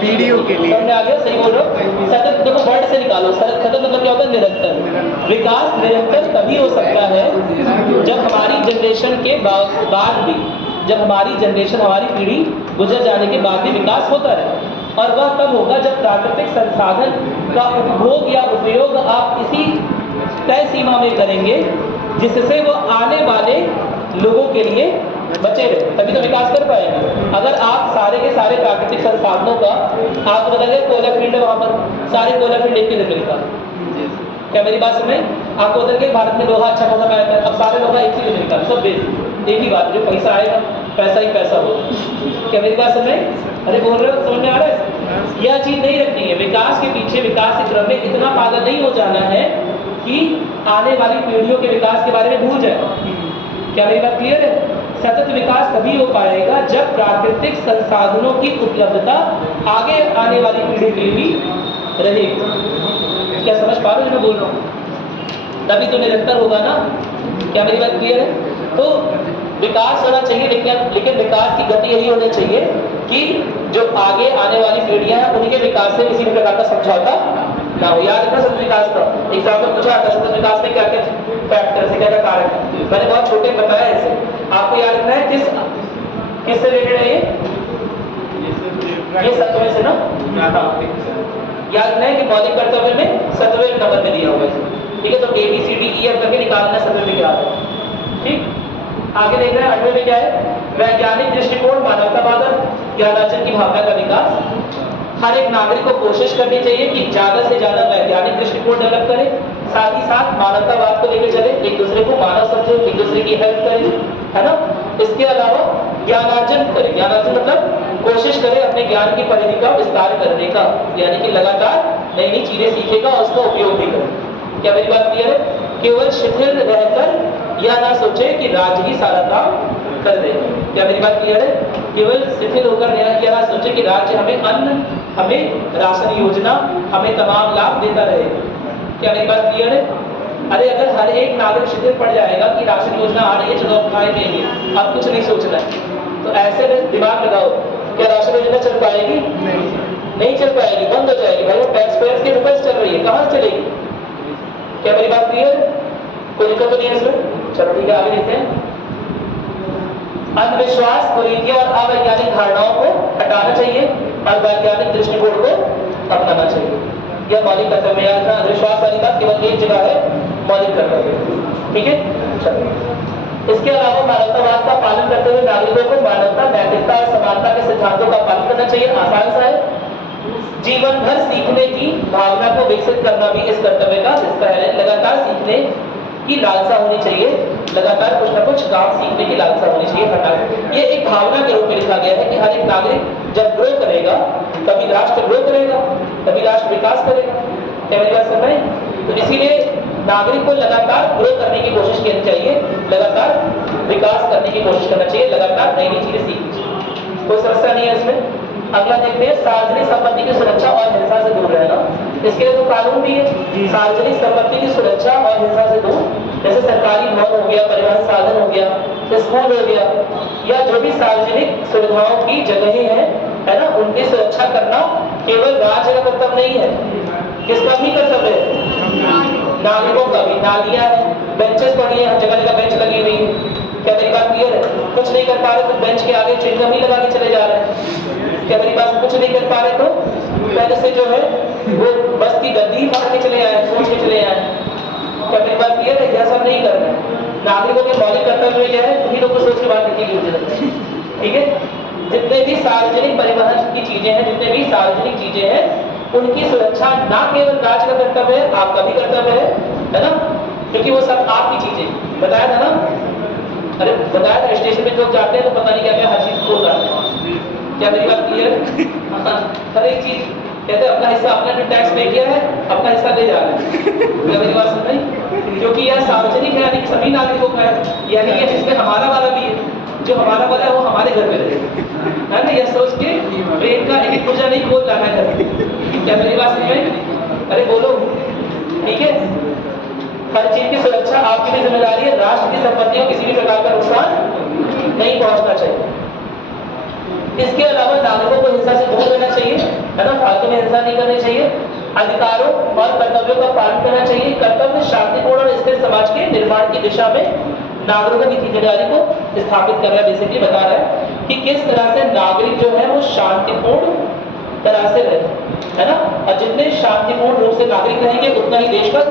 पीढ़ियों के लिए समझ आ गया? सही बोल रहे हो। सतत देखो वर्ड से निकालो, सतत मतलब क्या होता है? निरंतर। विकास निरंतर तभी हो सकता है जब हमारी जनरेशन के बाद भी, जब हमारी जनरेशन, हमारी पीढ़ी गुजर जाने के बाद भी विकास होता रहे। और वह तब होगा जब प्राकृतिक संसाधन का उपभोग या उपयोग आप इसी तय सीमा में करेंगे जिससे वो आने वाले लोगों के लिए बचे रहे, तभी तो विकास कर पाएंगे। अगर आप सारे के सारे प्राकृतिक संसाधनों का, आपको बता दें कोयला फील्ड है, वहाँ पर सारे कोयला फील्ड एक ही जगह मिलता है। क्या मेरी बात सुने? आपको बता दें भारत में लोहा अच्छा खासा पाया था, अब सारे लोहा एक ही जगह मिलता है, सब बेच, एक ही बात, जो पैसा आएगा पैसा ही पैसा हो। क्या मेरी बात सुन रहे? अरे बोल रहे हो, समझ में आ रहा है? यह चीज नहीं रखनी है। विकास के पीछे, विकास के क्रम में इतना पागल नहीं हो जाना है कि आने वाली पीढ़ियों के विकास के बारे में भूल जाए। क्या मेरी बात क्लियर है? सतत विकास तभी हो पाएगा जब प्राकृतिक संसाधनों की उपलब्धता आगे आने वाली पीढ़ी के लिए भी रहेगी। क्या समझ पा रहे हो जो मैं बोल रहा हूँ? तभी तो निरंतर होगा ना। क्या मेरी बात क्लियर है? तो विकास होना चाहिए, लेकिन विकास की गति यही होनी चाहिए कि जो आगे आने वाली पीढ़ियां हैं उनके विकास से किसी भी प्रकार का समझौता ना हो। याद रखना सतत विकास का एग्जाम में पूछा था, सतत विकास में क्या क्या फैक्टर है, क्या क्या कारक है। मैंने बहुत छोटे में बताया इसे, आपको याद रखना है। किससे रिलेटेड है ये सत्वे से ना? याद रखना है कि मौलिक कर्तव्य में सत्वे नंबर में दिया हुआ है, ठीक है? तो ABCDEF करके निकालना सत्वे में क्या है, ठीक? आगे देख रहे हैं 8वें में क्या है? वैज्ञानिक दृष्टिकोण, मानवतावाद, ज्ञानार्जन की भावना का विकास। हर एक नागरिक को कोशिश करनी चाहिए कि ज्यादा से ज्यादा वैज्ञानिक दृष्टिकोण डेवलप करे, साथ ही साथ मानवतावाद को लेकर चले, एक दूसरे को मानव समझे, एक दूसरे की हेल्प करे, है ना? इसके अलावा ज्ञानार्जन करे। ज्ञानार्जन मतलब कोशिश करे अपने ज्ञान की परिधि का विस्तार करने का, यानी कि लगातार नई नई चीजें सीखेगा और उसका उपयोग भी करे। क्या मेरी बात क्लियर है? केवल शिथिल रहकर यह ना सोचे कि राज्य ही सारा काम कर दे। क्या मेरी बात क्लियर है? केवल शिथिल होकर यह ना सोचे कि राज्य हमें अन्न, हमें राशन योजना, हमें तमाम लाभ देता रहे। क्या मेरी बात क्लियर है? अरे अगर हर एक नागरिक शिथिल पड़ जाएगा कि राशन योजना आ रही है, चलो अब खाए देंगे, अब कुछ नहीं सोचना है, तो ऐसे में दिमाग लगाओ, क्या राशन योजना चल पाएगी? नहीं चल पाएगी, बंद हो जाएगी। भाई वो टैक्स पेयर्स की रुपए चल रही है, कहाँ से चलेगी? क्या मेरी बात क्लियर है? कोई दिक्कत तो नहीं है इसमें? चलो ठीक है, आगे देखते हैं। अंधविश्वास, कुरीतियों और अवैज्ञानिक धारणाओं को हटाना चाहिए और वैज्ञानिक दृष्टिकोण को अपनाना चाहिए। यह मौलिक कर्तव्य है। अंधविश्वास वाली बात केवल एक जगह है, मौलिक कर्तव्य, ठीक है? चलो, इसके अलावा मानवतावाद का पालन करते हुए नागरिकों को मानवता, नैतिकता और समानता के सिद्धांतों का पालन करना चाहिए। आसान सा है। जीवन भर सीखने की भावना को विकसित करना भी इस कर्तव्य का हिस्सा है। लगातार सीखने की लालसा होनी चाहिए, लगातार कुछ ना कुछ काम सीखने की लालसा होनी चाहिए हर नागरिक। ये एक भावना के रूप में लिखा गया है कि हर एक नागरिक जब ग्रो करेगा तभी राष्ट्र ग्रो करेगा, तभी राष्ट्र विकास करेगा। क्या मेरी बात समझ रहे हैं? तो इसीलिए नागरिक को लगातार ग्रो करने की कोशिश करनी चाहिए, लगातार विकास करने की कोशिश करना चाहिए, लगातार नई नई चीजें सीखनी चाहिए। कोई समस्या नहीं है इसमें। अगला देखते हैं, सार्वजनिक संपत्ति की सुरक्षा और हिंसा से दूर रहना। इसके लिए तो कानून भी है। सार्वजनिक संपत्ति की सुरक्षा और हिंसा से दूर, जैसे सरकारी भवन हो गया, परिवहन साधन हो गया, स्कूल हो गया, या जो भी सार्वजनिक सुविधाओं की जगहें हैं, है ना, उनकी सुरक्षा करना केवल राज्य का कर्तव्य नहीं है। किसका भी कर्तव्य है? नागरिकों का भी। नालियां हैं, बेंचेस पड़ी हैं, जगह जगह बेंच लगी हुई है। क्या मेरी बात क्लियर है? कुछ नहीं कर पा रहे तो बेंच के आगे चिंगम ही लगा के चले जा रहे हैं। क्या मेरी बात? कुछ नहीं कर पा रहे तो पहले से जो है वो बस की गद्दी फाड़ के चले आए, सोच के चले आए। क्या मेरी बात क्लियर है? यह सब नहीं करना है। नागरिकों के मौलिक कर्तव्य क्या है, उन्हीं लोगों को सोच के बात रखी की जरूरत है। ठीक है, जितने भी सार्वजनिक परिवहन की चीजें हैं, जितने भी सार्वजनिक चीजें हैं, उनकी सुरक्षा ना केवल राज्य का कर्तव्य है, आपका भी कर्तव्य है ना, क्योंकि वो सब आपकी चीजें। बताया था ना, अरे बताया था, स्टेशन पे लोग जाते हैं तो पता नहीं क्या क्या हर चीज खो जाते हैं। क्या मेरी बात क्लियर? हर एक चीज कहते हैं अपना हिस्सा, आपने टैक्स पे किया है, अपना हिस्सा ले जा रहे हैं। क्या मेरी बात समझ रही? क्योंकि यह सार्वजनिक है, यानी कि सभी नागरिकों का है, यानी कि जिसमें हमारा वाला भी है, जो हमारा वाला है वो हमारे घर में रहे, है ना। यह सोच के ट्रेन का एक पुर्जा नहीं खोल जाना है घर। क्या मेरी बात समझ में? अरे बोलो, ठीक है। हर चीज की सुरक्षा आपकी भी जिम्मेदारी है। राष्ट्र की संपत्ति को किसी भी प्रकार का नुकसान नहीं पहुंचना चाहिए। इसके अलावा नागरिकों को हिंसा से दूर रहना चाहिए, है ना, फालतू में हिंसा नहीं करनी चाहिए। अधिकारों और कर्तव्यों का पालन करना चाहिए। कर्तव्य शांतिपूर्ण और स्थिर समाज के निर्माण की दिशा में नागरिकों की जिम्मेदारी को स्थापित कर रहा है। बेसिकली बता रहा है कि किस तरह से नागरिक जो है वो शांतिपूर्ण तरह से रहे, है ना। और जितने शांतिपूर्ण रूप से नागरिक रहेंगे उतना ही देश का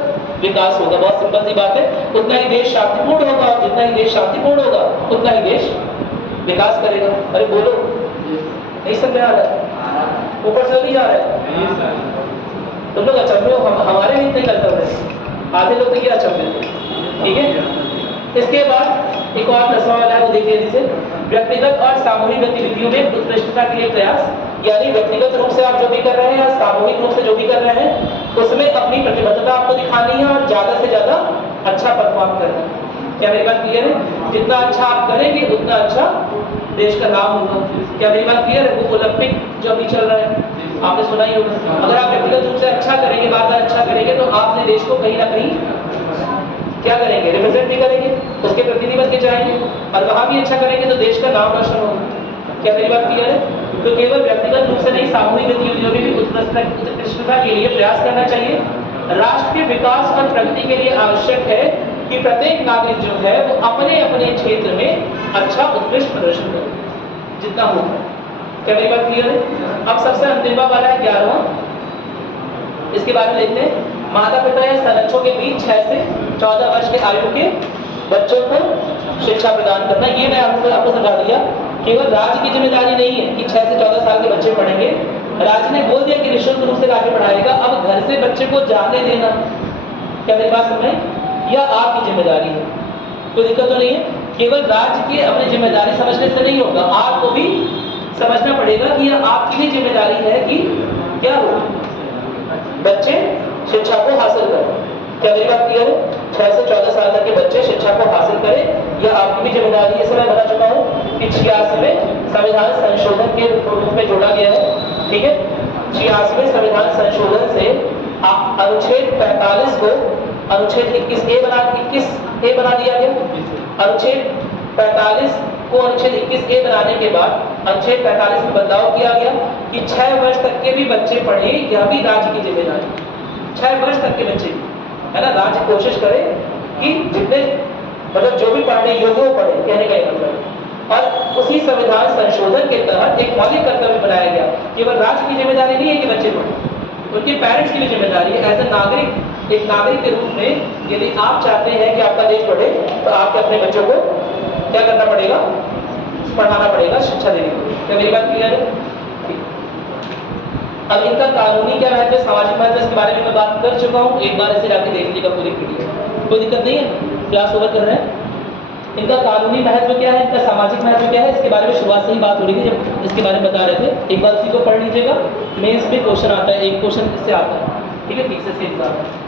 विकास होगा। बहुत सिंपल सी बात है, उतना ही देश शांतिपूर्ण होगा, और जितना ही देश शांतिपूर्ण होगा उतना ही देश विकास करेगा। अरे बोलो, नहीं समझ में आ रहा है? ऊपर से नहीं आ रहा है? तुम लोग अचंभे हो, हमारे भी इतने कर्तव्य है, आधे लोग तो ये अचंभे थे। ठीक है, इसके बाद एक और सवाल है, वो देखिए जिसे व्यक्तिगत और सामूहिक गतिविधियों में उत्कृष्टता के लिए प्रयास, यानी व्यक्तिगत रूप से आप जो भी कर रहे हैं या सामूहिक रूप से जो भी कर रहे हैं उसमें अपनी प्रतिबद्धता आपको दिखानी है और ज्यादा से ज्यादा अच्छा परफॉर्म करना है। क्या मेरी बात क्लियर है? जितना अच्छा आप करेंगे उतना अच्छा देश का नाम होगा। क्या मेरी बात क्लियर है? वो ओलंपिक जो अभी चल रहा है आपने सुना ही होगा। अगर आप व्यक्तिगत रूप से अच्छा करेंगे, बार बार अच्छा करेंगे, तो आपने देश को कहीं ना कहीं क्या करेंगे, रिप्रेजेंट भी करेंगे, उसके प्रतिनिधि बन के जाएंगे, और वहां भी अच्छा करेंगे तो देश का नाम रोशन होगा। क्या मेरी बात क्लियर है? तो केवल व्यक्तिगत रूप से नहीं, सामूहिक गतिविधियों में भी उत्कृष्टता के लिए प्रयास करना चाहिए। राष्ट्र के विकास और प्रगति के लिए आवश्यक है कि प्रत्येक नागरिक जो है वो अपने अपने क्षेत्र में अच्छा उत्कृष्ट प्रदर्शन करे जितना हो। क्या मेरी बात क्लियर है? अब सबसे अंतिम वाला है 11वां, इसके बारे में देखते हैं। माता पिता या संरक्षकों के बीच 6 से 14 वर्ष के आयु के बच्चों को शिक्षा प्रदान करना। ये मैं आपको समझा दिया, केवल राज्य की जिम्मेदारी नहीं है कि 6 से 14 साल के बच्चे पढ़ेंगे। राज्य ने बोल दिया कि निःशुल्क रूप से राज्य पढ़ाएगा, अब घर से बच्चे को जाने देना, क्या मेरी बात समझे, यह आपकी जिम्मेदारी है। कोई दिक्कत तो नहीं है? केवल राज्य की अपनी जिम्मेदारी समझने से नहीं होगा, आपको भी समझना पड़ेगा कि यह आपकी भी जिम्मेदारी है कि क्या हो, बच्चे शिक्षा को हासिल करें। क्या मेरी बात क्लियर है? 6 से 14 साल तक के बच्चे शिक्षा को हासिल करें, यह आपकी भी जिम्मेदारी है। मैं बता चुका हूँ कि 86वें संविधान संशोधन के रूप में जोड़ा गया है। ठीक है, 86वें संविधान संशोधन से अनुच्छेद 45 को अनुच्छेद 21A बना दिया गया। अनुच्छेद 45 को अनुच्छेद 21A बनाने के बाद अनुच्छेद 45 में बदलाव किया गया कि 6 वर्ष तक के भी बच्चे पढ़े, यह भी राज्य की जिम्मेदारी। 6 वर्ष तक के बच्चे, है ना, राज्य कोशिश करे कि जितने मतलब जो भी पढ़ने योग्य हो पढ़े, कहने का मतलब। और उसी संविधान संशोधन के तहत एक मौलिक कर्तव्य बनाया गया, केवल राज्य की जिम्मेदारी नहीं है कि बच्चे पढ़े, उनके पेरेंट्स की भी जिम्मेदारी है। एज ए नागरिक, एक नागरिक के रूप में यदि आप चाहते हैं कि आपका देश बढ़े तो आपके अपने बच्चों को क्या करना पड़ेगा, पढ़ाना पड़ेगा, शिक्षा देनी पड़ेगी। क्या मेरी बात क्लियर है? अब इनका कानूनी क्या महत्व है, सामाजिक महत्व, इसके बारे में मैं बात कर चुका हूँ, एक बार ऐसे जाके देख लीजिएगा पूरी वीडियो, कोई दिक्कत नहीं है, क्लास ओवर कर रहे हैं। इनका कानूनी महत्व क्या है, इनका सामाजिक महत्व क्या है, इसके बारे में शुरुआत से ही बात हो रही थी जब इसके बारे में बता रहे थे। एक बार इसी को पढ़ लीजिएगा, मेंस में क्वेश्चन आता है, एक क्वेश्चन इससे आता है। ठीक है, पीछे से एग्जाम है।